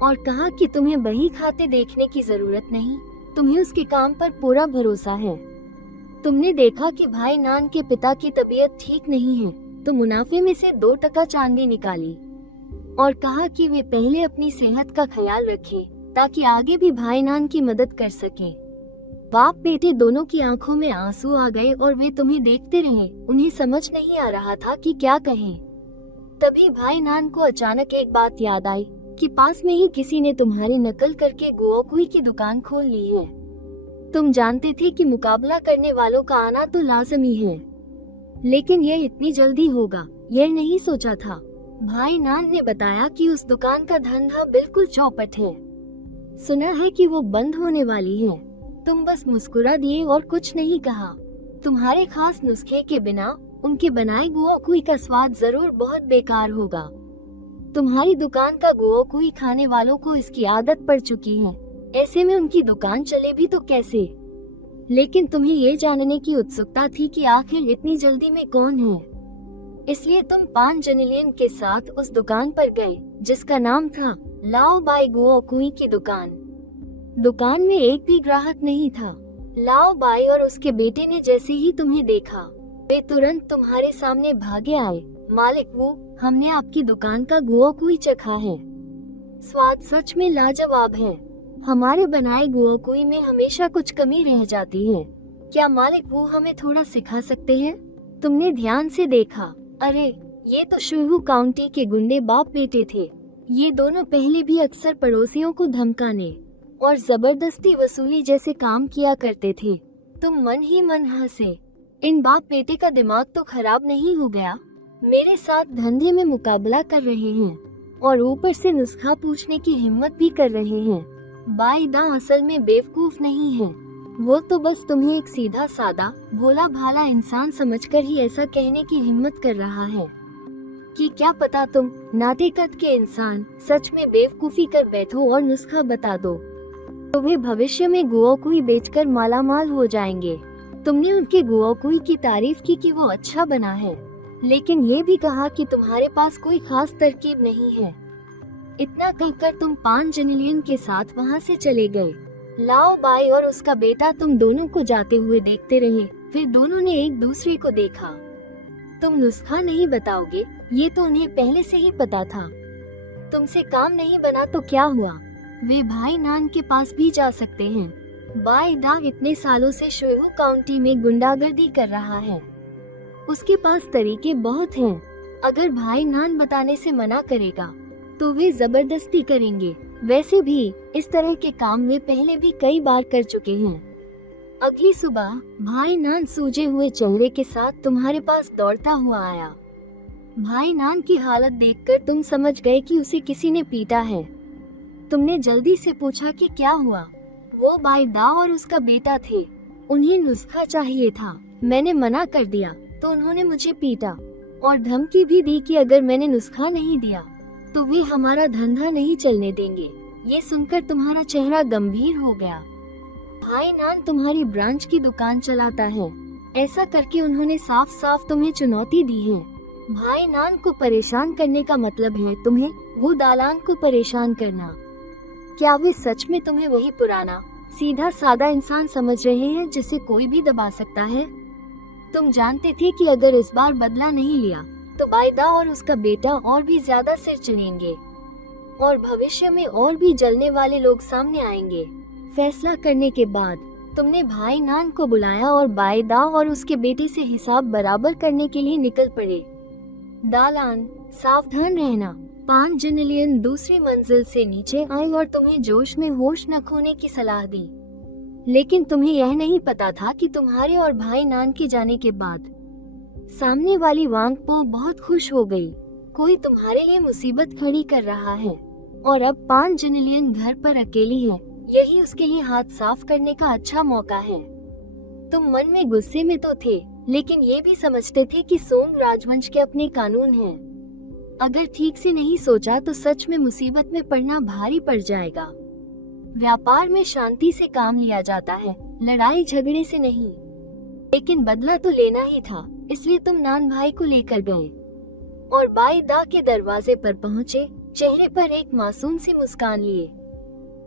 और कहा कि तुम्हें बही खाते देखने की जरूरत नहीं, तुम्हें उसके काम पर पूरा भरोसा है। तुमने देखा कि भाई नान के पिता की तबीयत ठीक नहीं है, तो मुनाफे में से 2% चांदी निकाली और कहा कि वे पहले अपनी सेहत का ख्याल रखें, ताकि आगे भी भाई नान की मदद कर सके। बाप बेटे दोनों की आंखों में आंसू आ गए और वे तुम्हें देखते रहे। उन्हें समझ नहीं आ रहा था कि क्या कहें। तभी भाई नान को अचानक एक बात याद आई कि पास में ही किसी ने तुम्हारी नकल करके गुओकुई की दुकान खोल ली है। तुम जानते थे कि मुकाबला करने वालों का आना तो लाजमी है, लेकिन यह इतनी जल्दी होगा यह नहीं सोचा था। भाई नान ने बताया कि उस दुकान का धंधा बिल्कुल चौपट है। सुना है कि वो बंद होने वाली है। तुम बस मुस्कुरा दिए और कुछ नहीं कहा। तुम्हारे खास नुस्खे के बिना उनके बनाए गुओकुई का स्वाद जरूर बहुत बेकार होगा। तुम्हारी दुकान का गुओकुई खाने वालों को इसकी आदत पड़ चुकी है, ऐसे में उनकी दुकान चले भी तो कैसे। लेकिन तुम्हें ये जानने की उत्सुकता थी कि आखिर इतनी जल्दी में कौन है, इसलिए तुम पांचजेनिलियन के साथ उस दुकान पर गए जिसका नाम था लाओ बाई गुओकुई की दुकान। दुकान में एक भी ग्राहक नहीं था। लाओ बाई और उसके बेटे ने जैसे ही तुम्हें देखा, वे तुरंत तुम्हारे सामने भागे आए। मालिक वो, हमने आपकी दुकान का गुओकुई चखा है। स्वाद सच में लाजवाब है। हमारे बनाए गुओकुई में हमेशा कुछ कमी रह जाती है। क्या मालिक वो हमें थोड़ा सिखा सकते हैं? तुमने ध्यान से देखा? अरे, ये तो शुहू काउंटी के गुंडे बाप बेटे थे। ये दोनों पहले भी अक्सर पड़ोसियों को धमकाने और जबरदस्ती वसूली जैसे काम किया करते थे। तुम मन ही मन हंसे। इन बाप बेटे का दिमाग तो खराब नहीं हो गया? मेरे साथ धंधे में मुकाबला कर रहे हैं और ऊपर से नुस्खा पूछने की हिम्मत भी कर रहे हैं। बाईदा असल में बेवकूफ नहीं है। वो तो बस तुम्हें एक सीधा सादा भोला भाला इंसान समझकर ही ऐसा कहने की हिम्मत कर रहा है कि क्या पता तुम नाटेकत के इंसान सच में बेवकूफी कर बैठो और नुस्खा बता दो तो वे भविष्य में गुओकुई बेचकर मालामाल हो जाएंगे। तुमने उनके गुओकुई की तारीफ की कि वो अच्छा बना है, लेकिन ये भी कहा कि तुम्हारे पास कोई खास तरकीब नहीं है। इतना कहकर तुम पान जनिलियन के साथ वहाँ से चले गए। लाओ बाई और उसका बेटा तुम दोनों को जाते हुए देखते रहे। फिर दोनों ने एक दूसरे को देखा। तुम नुस्खा नहीं बताओगे, ये तो उन्हें पहले से ही पता था। तुमसे काम नहीं बना तो क्या हुआ? वे भाई नान के पास भी जा सकते हैं। बाई दा इतने सालों से शुहू काउंटी में गुंडागर्दी कर रहा है। उसके पास तरीके बहुत हैं। अगर भाई नान बताने से मना करेगा तो वे जबरदस्ती करेंगे। वैसे भी इस तरह के काम वे पहले भी कई बार कर चुके हैं। अगली सुबह भाई नान सूजे हुए चेहरे के साथ तुम्हारे पास दौड़ता हुआ आया। भाई नान की हालत देखकर तुम समझ गए कि उसे किसी ने पीटा है। तुमने जल्दी से पूछा कि क्या हुआ। वो बाई दा और उसका बेटा थे। उन्हें नुस्खा चाहिए था। मैंने मना कर दिया तो उन्होंने मुझे पीटा और धमकी भी दी कि अगर मैंने नुस्खा नहीं दिया तो वे हमारा धंधा नहीं चलने देंगे। ये सुनकर तुम्हारा चेहरा गंभीर हो गया। भाई नान तुम्हारी ब्रांच की दुकान चलाता है। ऐसा करके उन्होंने साफ साफ तुम्हें चुनौती दी है। भाई नान को परेशान करने का मतलब है तुम्हें वो दालान को परेशान करना। क्या वे सच में तुम्हें वही पुराना सीधा सादा इंसान समझ रहे हैं जिसे कोई भी दबा सकता है? तुम जानते थे कि अगर इस बार बदला नहीं लिया तो बाईदा और उसका बेटा और भी ज्यादा सिर चुनेंगे और भविष्य में और भी जलने वाले लोग सामने आएंगे। फैसला करने के बाद तुमने भाई नान को बुलाया और बाईदा और उसके बेटे से हिसाब बराबर करने के लिए निकल पड़े। दालान, सावधान रहना। पान जनिलियन दूसरी मंजिल से नीचे आई और तुम्हें जोश में होश न खोने की सलाह दी। लेकिन तुम्हें यह नहीं पता था कि तुम्हारे और भाई नान के जाने के बाद सामने वाली वांगपो बहुत खुश हो गई। कोई तुम्हारे लिए मुसीबत खड़ी कर रहा है और अब पान जनिलियन घर पर अकेली है। यही उसके लिए हाथ साफ करने का अच्छा मौका है। तुम मन में गुस्से में तो थे, लेकिन ये भी समझते थे कि सोंग राजवंश के अपने कानून हैं। अगर ठीक से नहीं सोचा तो सच में मुसीबत में पड़ना भारी पड़ जाएगा। व्यापार में शांति से काम लिया जाता है, लड़ाई झगड़े से नहीं। लेकिन बदला तो लेना ही था, इसलिए तुम नान भाई को लेकर गए और बाई दा के दरवाजे पर पहुँचे, चेहरे पर एक मासूम सी मुस्कान लिए।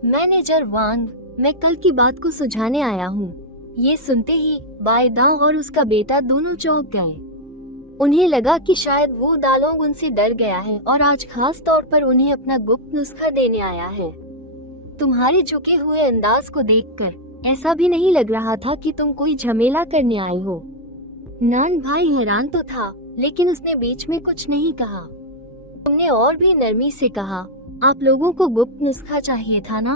मैनेजर वांग, मैं कल की बात को सुझाने आया हूँ। ये सुनते ही बाई दा और उसका बेटा दोनों चौंक गए। उन्हें लगा कि शायद वो दालोंग उनसे डर गया है और आज खास तौर पर उन्हें अपना गुप्त नुस्खा देने आया है। तुम्हारे झुके हुए अंदाज को देखकर ऐसा भी नहीं लग रहा था कि तुम कोई झमेला करने आए हो। नान भाई हैरान तो था, लेकिन उसने बीच में कुछ नहीं कहा। तुमने और भी नरमी से कहा, आप लोगों को गुप्त नुस्खा चाहिए था ना?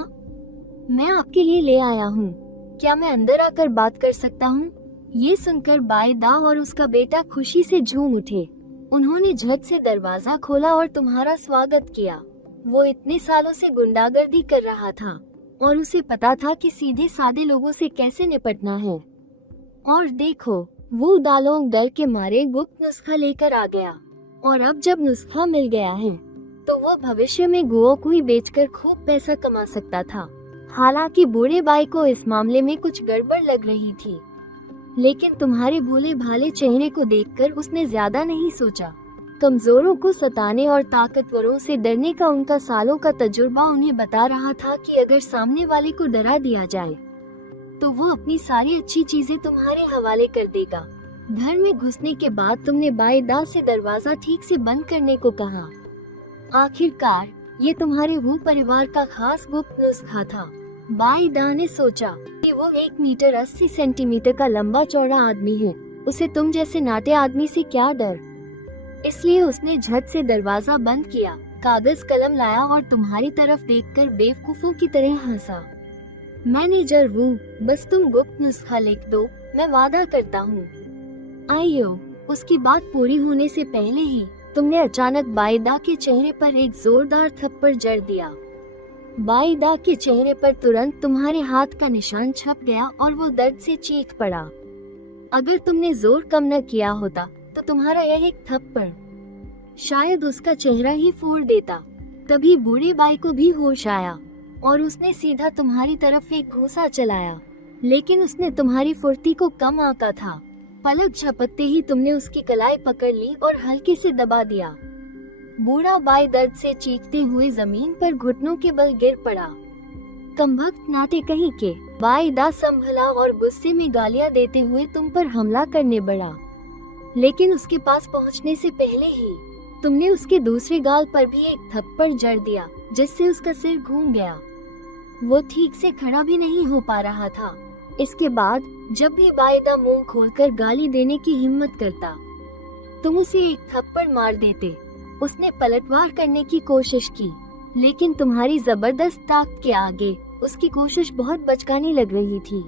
मैं आपके लिए ले आया हूँ। क्या मैं अंदर आकर बात कर सकता हूँ? ये सुनकर बाई दा और उसका बेटा खुशी से झूम उठे। उन्होंने झट से दरवाजा खोला और तुम्हारा स्वागत किया। वो इतने सालों से गुंडागर्दी कर रहा था और उसे पता था कि सीधे सादे लोगों से कैसे निपटना है। और देखो, वो दालोंग डर के मारे गुप्त नुस्खा लेकर आ गया और अब जब नुस्खा मिल गया है तो वो भविष्य में गुओकुई बेचकर खूब पैसा कमा सकता था। हालांकि बूढ़े बाई को इस मामले में कुछ गड़बड़ लग रही थी, लेकिन तुम्हारे भोले भाले चेहरे को देखकर उसने ज्यादा नहीं सोचा। कमजोरों को सताने और ताकतवरों से डरने का उनका सालों का तजुर्बा उन्हें बता रहा था कि अगर सामने वाले को डरा दिया जाए तो वो अपनी सारी अच्छी चीजें तुम्हारे हवाले कर देगा। घर में घुसने के बाद तुमने बाई दा से दरवाजा ठीक से बंद करने को कहा। आखिरकार ये तुम्हारे वू परिवार का खास गुप्त नुस्खा था। बाईदा ने सोचा कि वो 1 मीटर 80 सेंटीमीटर का लंबा चौड़ा आदमी है, उसे तुम जैसे नाटे आदमी से क्या डर। इसलिए उसने झट से दरवाजा बंद किया, कागज कलम लाया और तुम्हारी तरफ देखकर बेवकूफों की तरह हंसा। मैनेजर वू, बस तुम गुप्त नुस्खा लिख दो, मैं वादा करता हूँ। आइयो, उसकी बात पूरी होने से पहले ही तुमने अचानक बाईदा के चेहरे पर एक जोरदार थप्पड़ जड़ दिया। बाईदा के चेहरे पर तुरंत तुम्हारे हाथ का निशान छप गया और वो दर्द से चीख पड़ा। अगर तुमने जोर कम न किया होता तो तुम्हारा यह एक थप्पड़ शायद उसका चेहरा ही फोड़ देता। तभी बूढ़ी बाई को भी होश आया और उसने सीधा तुम्हारी तरफ एक घूंसा चलाया, लेकिन उसने तुम्हारी फुर्ती को कम आंका था। पलक झपकते ही तुमने उसकी कलाई पकड़ ली और हल्के से दबा दिया। बूढ़ा बाई दर्द से चीखते हुए जमीन पर घुटनों के बल गिर पड़ा। कमबख्त नाटे कहीं के, बाईदा संभला और गुस्से में गालियां देते हुए तुम पर हमला करने बढ़ा, लेकिन उसके पास पहुंचने से पहले ही तुमने उसके दूसरे गाल पर भी एक थप्पड़ जड़ दिया, जिससे उसका सिर घूम गया। वो ठीक से खड़ा भी नहीं हो पा रहा था। इसके बाद जब भी बाईदा मुंह खोलकर गाली देने की हिम्मत करता, तुम उसे एक थप्पड़ मार देते। उसने पलटवार करने की कोशिश की, लेकिन तुम्हारी जबरदस्त ताकत के आगे उसकी कोशिश बहुत बचकानी लग रही थी।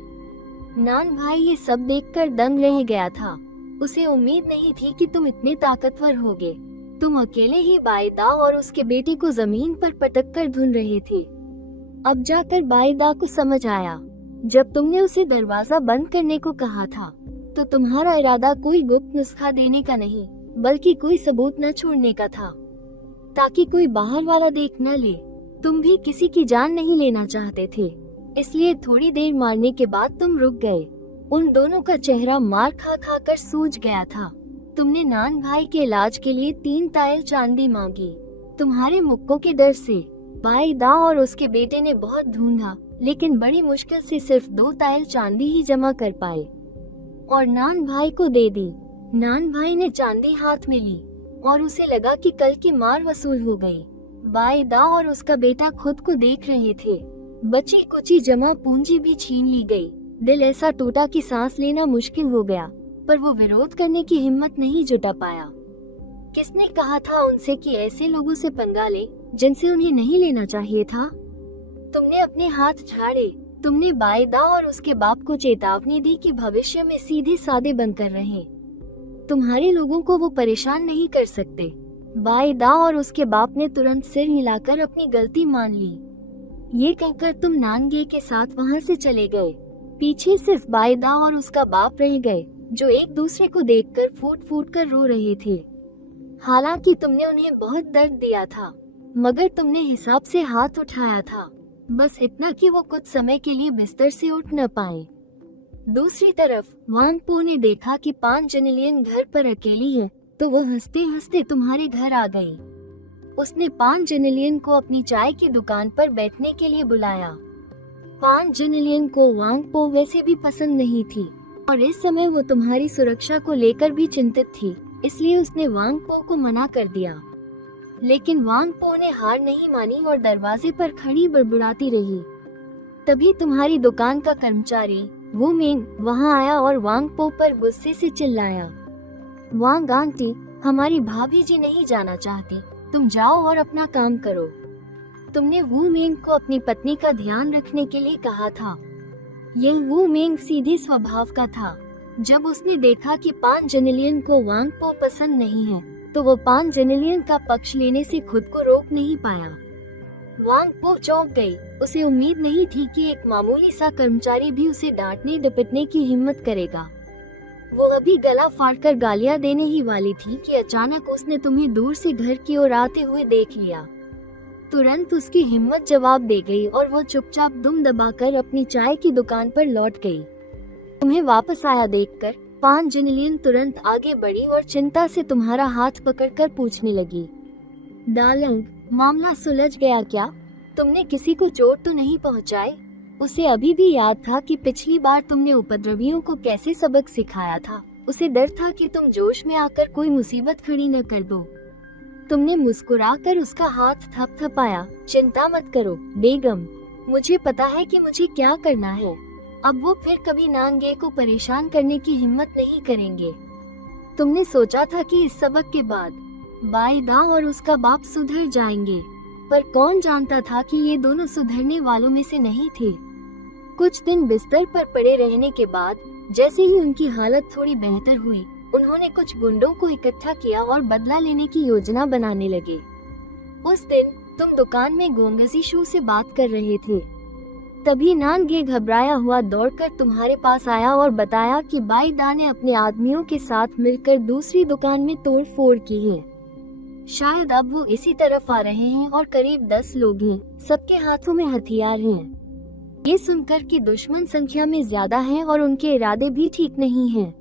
नान भाई ये सब देखकर दंग रह गया था। उसे उम्मीद नहीं थी कि तुम इतने ताकतवर होगे। तुम अकेले ही बाईदा और उसके बेटे को जमीन पर पटक कर धुन रहे थे। अब जाकर बाईदा को समझ आया, जब तुमने उसे दरवाजा बंद करने को कहा था तो तुम्हारा इरादा कोई गुप्त नुस्खा देने का नहीं, बल्कि कोई सबूत न छोड़ने का था, ताकि कोई बाहर वाला देख न ले। तुम भी किसी की जान नहीं लेना चाहते थे, इसलिए थोड़ी देर मारने के बाद तुम रुक गए। उन दोनों का चेहरा मार खा खा कर सूज गया था। तुमने नान भाई के इलाज के लिए 3 तायल चांदी मांगी। तुम्हारे मुक्कों के डर से बाईदा और उसके बेटे ने बहुत ढूंढा, लेकिन बड़ी मुश्किल से सिर्फ 2 तायल चांदी ही जमा कर पाए और नान भाई को दे दी। नान भाई ने चांदी हाथ में ली और उसे लगा कि कल की मार वसूल हो गई। बाईदा और उसका बेटा खुद को देख रहे थे। बची कुची जमा पूंजी भी छीन ली गई। दिल ऐसा टूटा कि सांस लेना मुश्किल हो गया, पर वो विरोध करने की हिम्मत नहीं जुटा पाया। किसने कहा था उनसे कि ऐसे लोगों से पंगा ले जिनसे उन्हें नहीं लेना चाहिए था? तुमने अपने हाथ झाड़े। तुमने बाईदा और उसके बाप को चेतावनी दी कि भविष्य में सीधे सादे बनकर रहें। तुम्हारे लोगों को वो परेशान नहीं कर सकते। बाईदा और उसके बाप ने तुरंत सिर हिलाकर अपनी गलती मान ली। ये कहकर तुम नानगे के साथ वहाँ से चले गए। पीछे सिर्फ बाईदा और उसका बाप रह गए, जो एक दूसरे को देखकर फूट फूट कर रो रहे थे। हालांकि तुमने उन्हें बहुत दर्द दिया था, मगर तुमने हिसाब से हाथ उठाया था, बस इतना कि वो कुछ समय के लिए बिस्तर से उठ न पाए। दूसरी तरफ वांगपो ने देखा कि पान जेनेलियन घर पर अकेली है, तो वो हंसते हंसते तुम्हारे घर आ गई। उसने पान जेनेलियन को अपनी चाय की दुकान पर बैठने के लिए बुलाया। पान जेनेलियन को वांगपो वैसे भी पसंद नहीं थी और इस समय वो तुम्हारी सुरक्षा को लेकर भी चिंतित थी, इसलिए उसने वांगपो को मना कर दिया। लेकिन वांगपो ने हार नहीं मानी और दरवाजे पर खड़ी बड़बड़ाती रही। तभी तुम्हारी दुकान का कर्मचारी वो मेंग वहाँ आया और वांगपो पर गुस्से से चिल्लाया, वांग आंटी, हमारी भाभी जी नहीं जाना चाहती, तुम जाओ और अपना काम करो। तुमने वू मेंग को अपनी पत्नी का ध्यान रखने के लिए कहा था। यह वू मेंग सीधे स्वभाव का था। जब उसने देखा कि पान जेनेलियन को वांगपो पसंद नहीं है, तो वो पान जेनेलियन का पक्ष लेने से खुद को रोक नहीं पाया। वांगपो चौंक गई। उसे उम्मीद नहीं थी कि एक मामूली सा कर्मचारी भी उसे डांटने डपटने की हिम्मत करेगा। वो अभी गला फाड़कर गालियां देने ही वाली थी कि अचानक उसने तुम्हें दूर से घर की ओर आते हुए देख लिया। तुरंत उसकी हिम्मत जवाब दे गई और वो चुपचाप दुम दबाकर अपनी चाय की दुकान पर लौट गई। तुम्हें वापस आया देखकर पान जेनेलियन तुरंत आगे बढ़ी और चिंता से तुम्हारा हाथ पकड़कर पूछने लगी, डार्लिंग, मामला सुलझ गया क्या? तुमने किसी को चोट तो नहीं पहुंचाई? उसे अभी भी याद था कि पिछली बार तुमने उपद्रवियों को कैसे सबक सिखाया था। उसे डर था कि तुम जोश में आकर कोई मुसीबत खड़ी न कर दो। तुमने मुस्कुराकर उसका हाथ थपथपाया। चिंता मत करो बेगम, मुझे पता है कि मुझे क्या करना है। अब वो फिर कभी नानगे को परेशान करने की हिम्मत नहीं करेंगे। तुमने सोचा था कि इस सबक के बाद बाईदा और उसका बाप सुधर जाएंगे, पर कौन जानता था कि ये दोनों सुधरने वालों में से नहीं थे। कुछ दिन बिस्तर पर पड़े रहने के बाद जैसे ही उनकी हालत थोड़ी बेहतर हुई, उन्होंने कुछ गुंडों को इकट्ठा किया और बदला लेने की योजना बनाने लगे। उस दिन तुम दुकान में गोंगजीशु से बात कर रहे थे, तभी नानगे घबराया हुआ दौड़कर तुम्हारे पास आया और बताया कि बाईदा ने अपने आदमियों के साथ मिलकर दूसरी दुकान में तोड़-फोड़ की है। शायद अब वो इसी तरफ आ रहे हैं और करीब 10 लोग हैं, सबके हाथों में हथियार हैं। ये सुनकर कि दुश्मन संख्या में ज्यादा हैं और उनके इरादे भी ठीक नहीं हैं,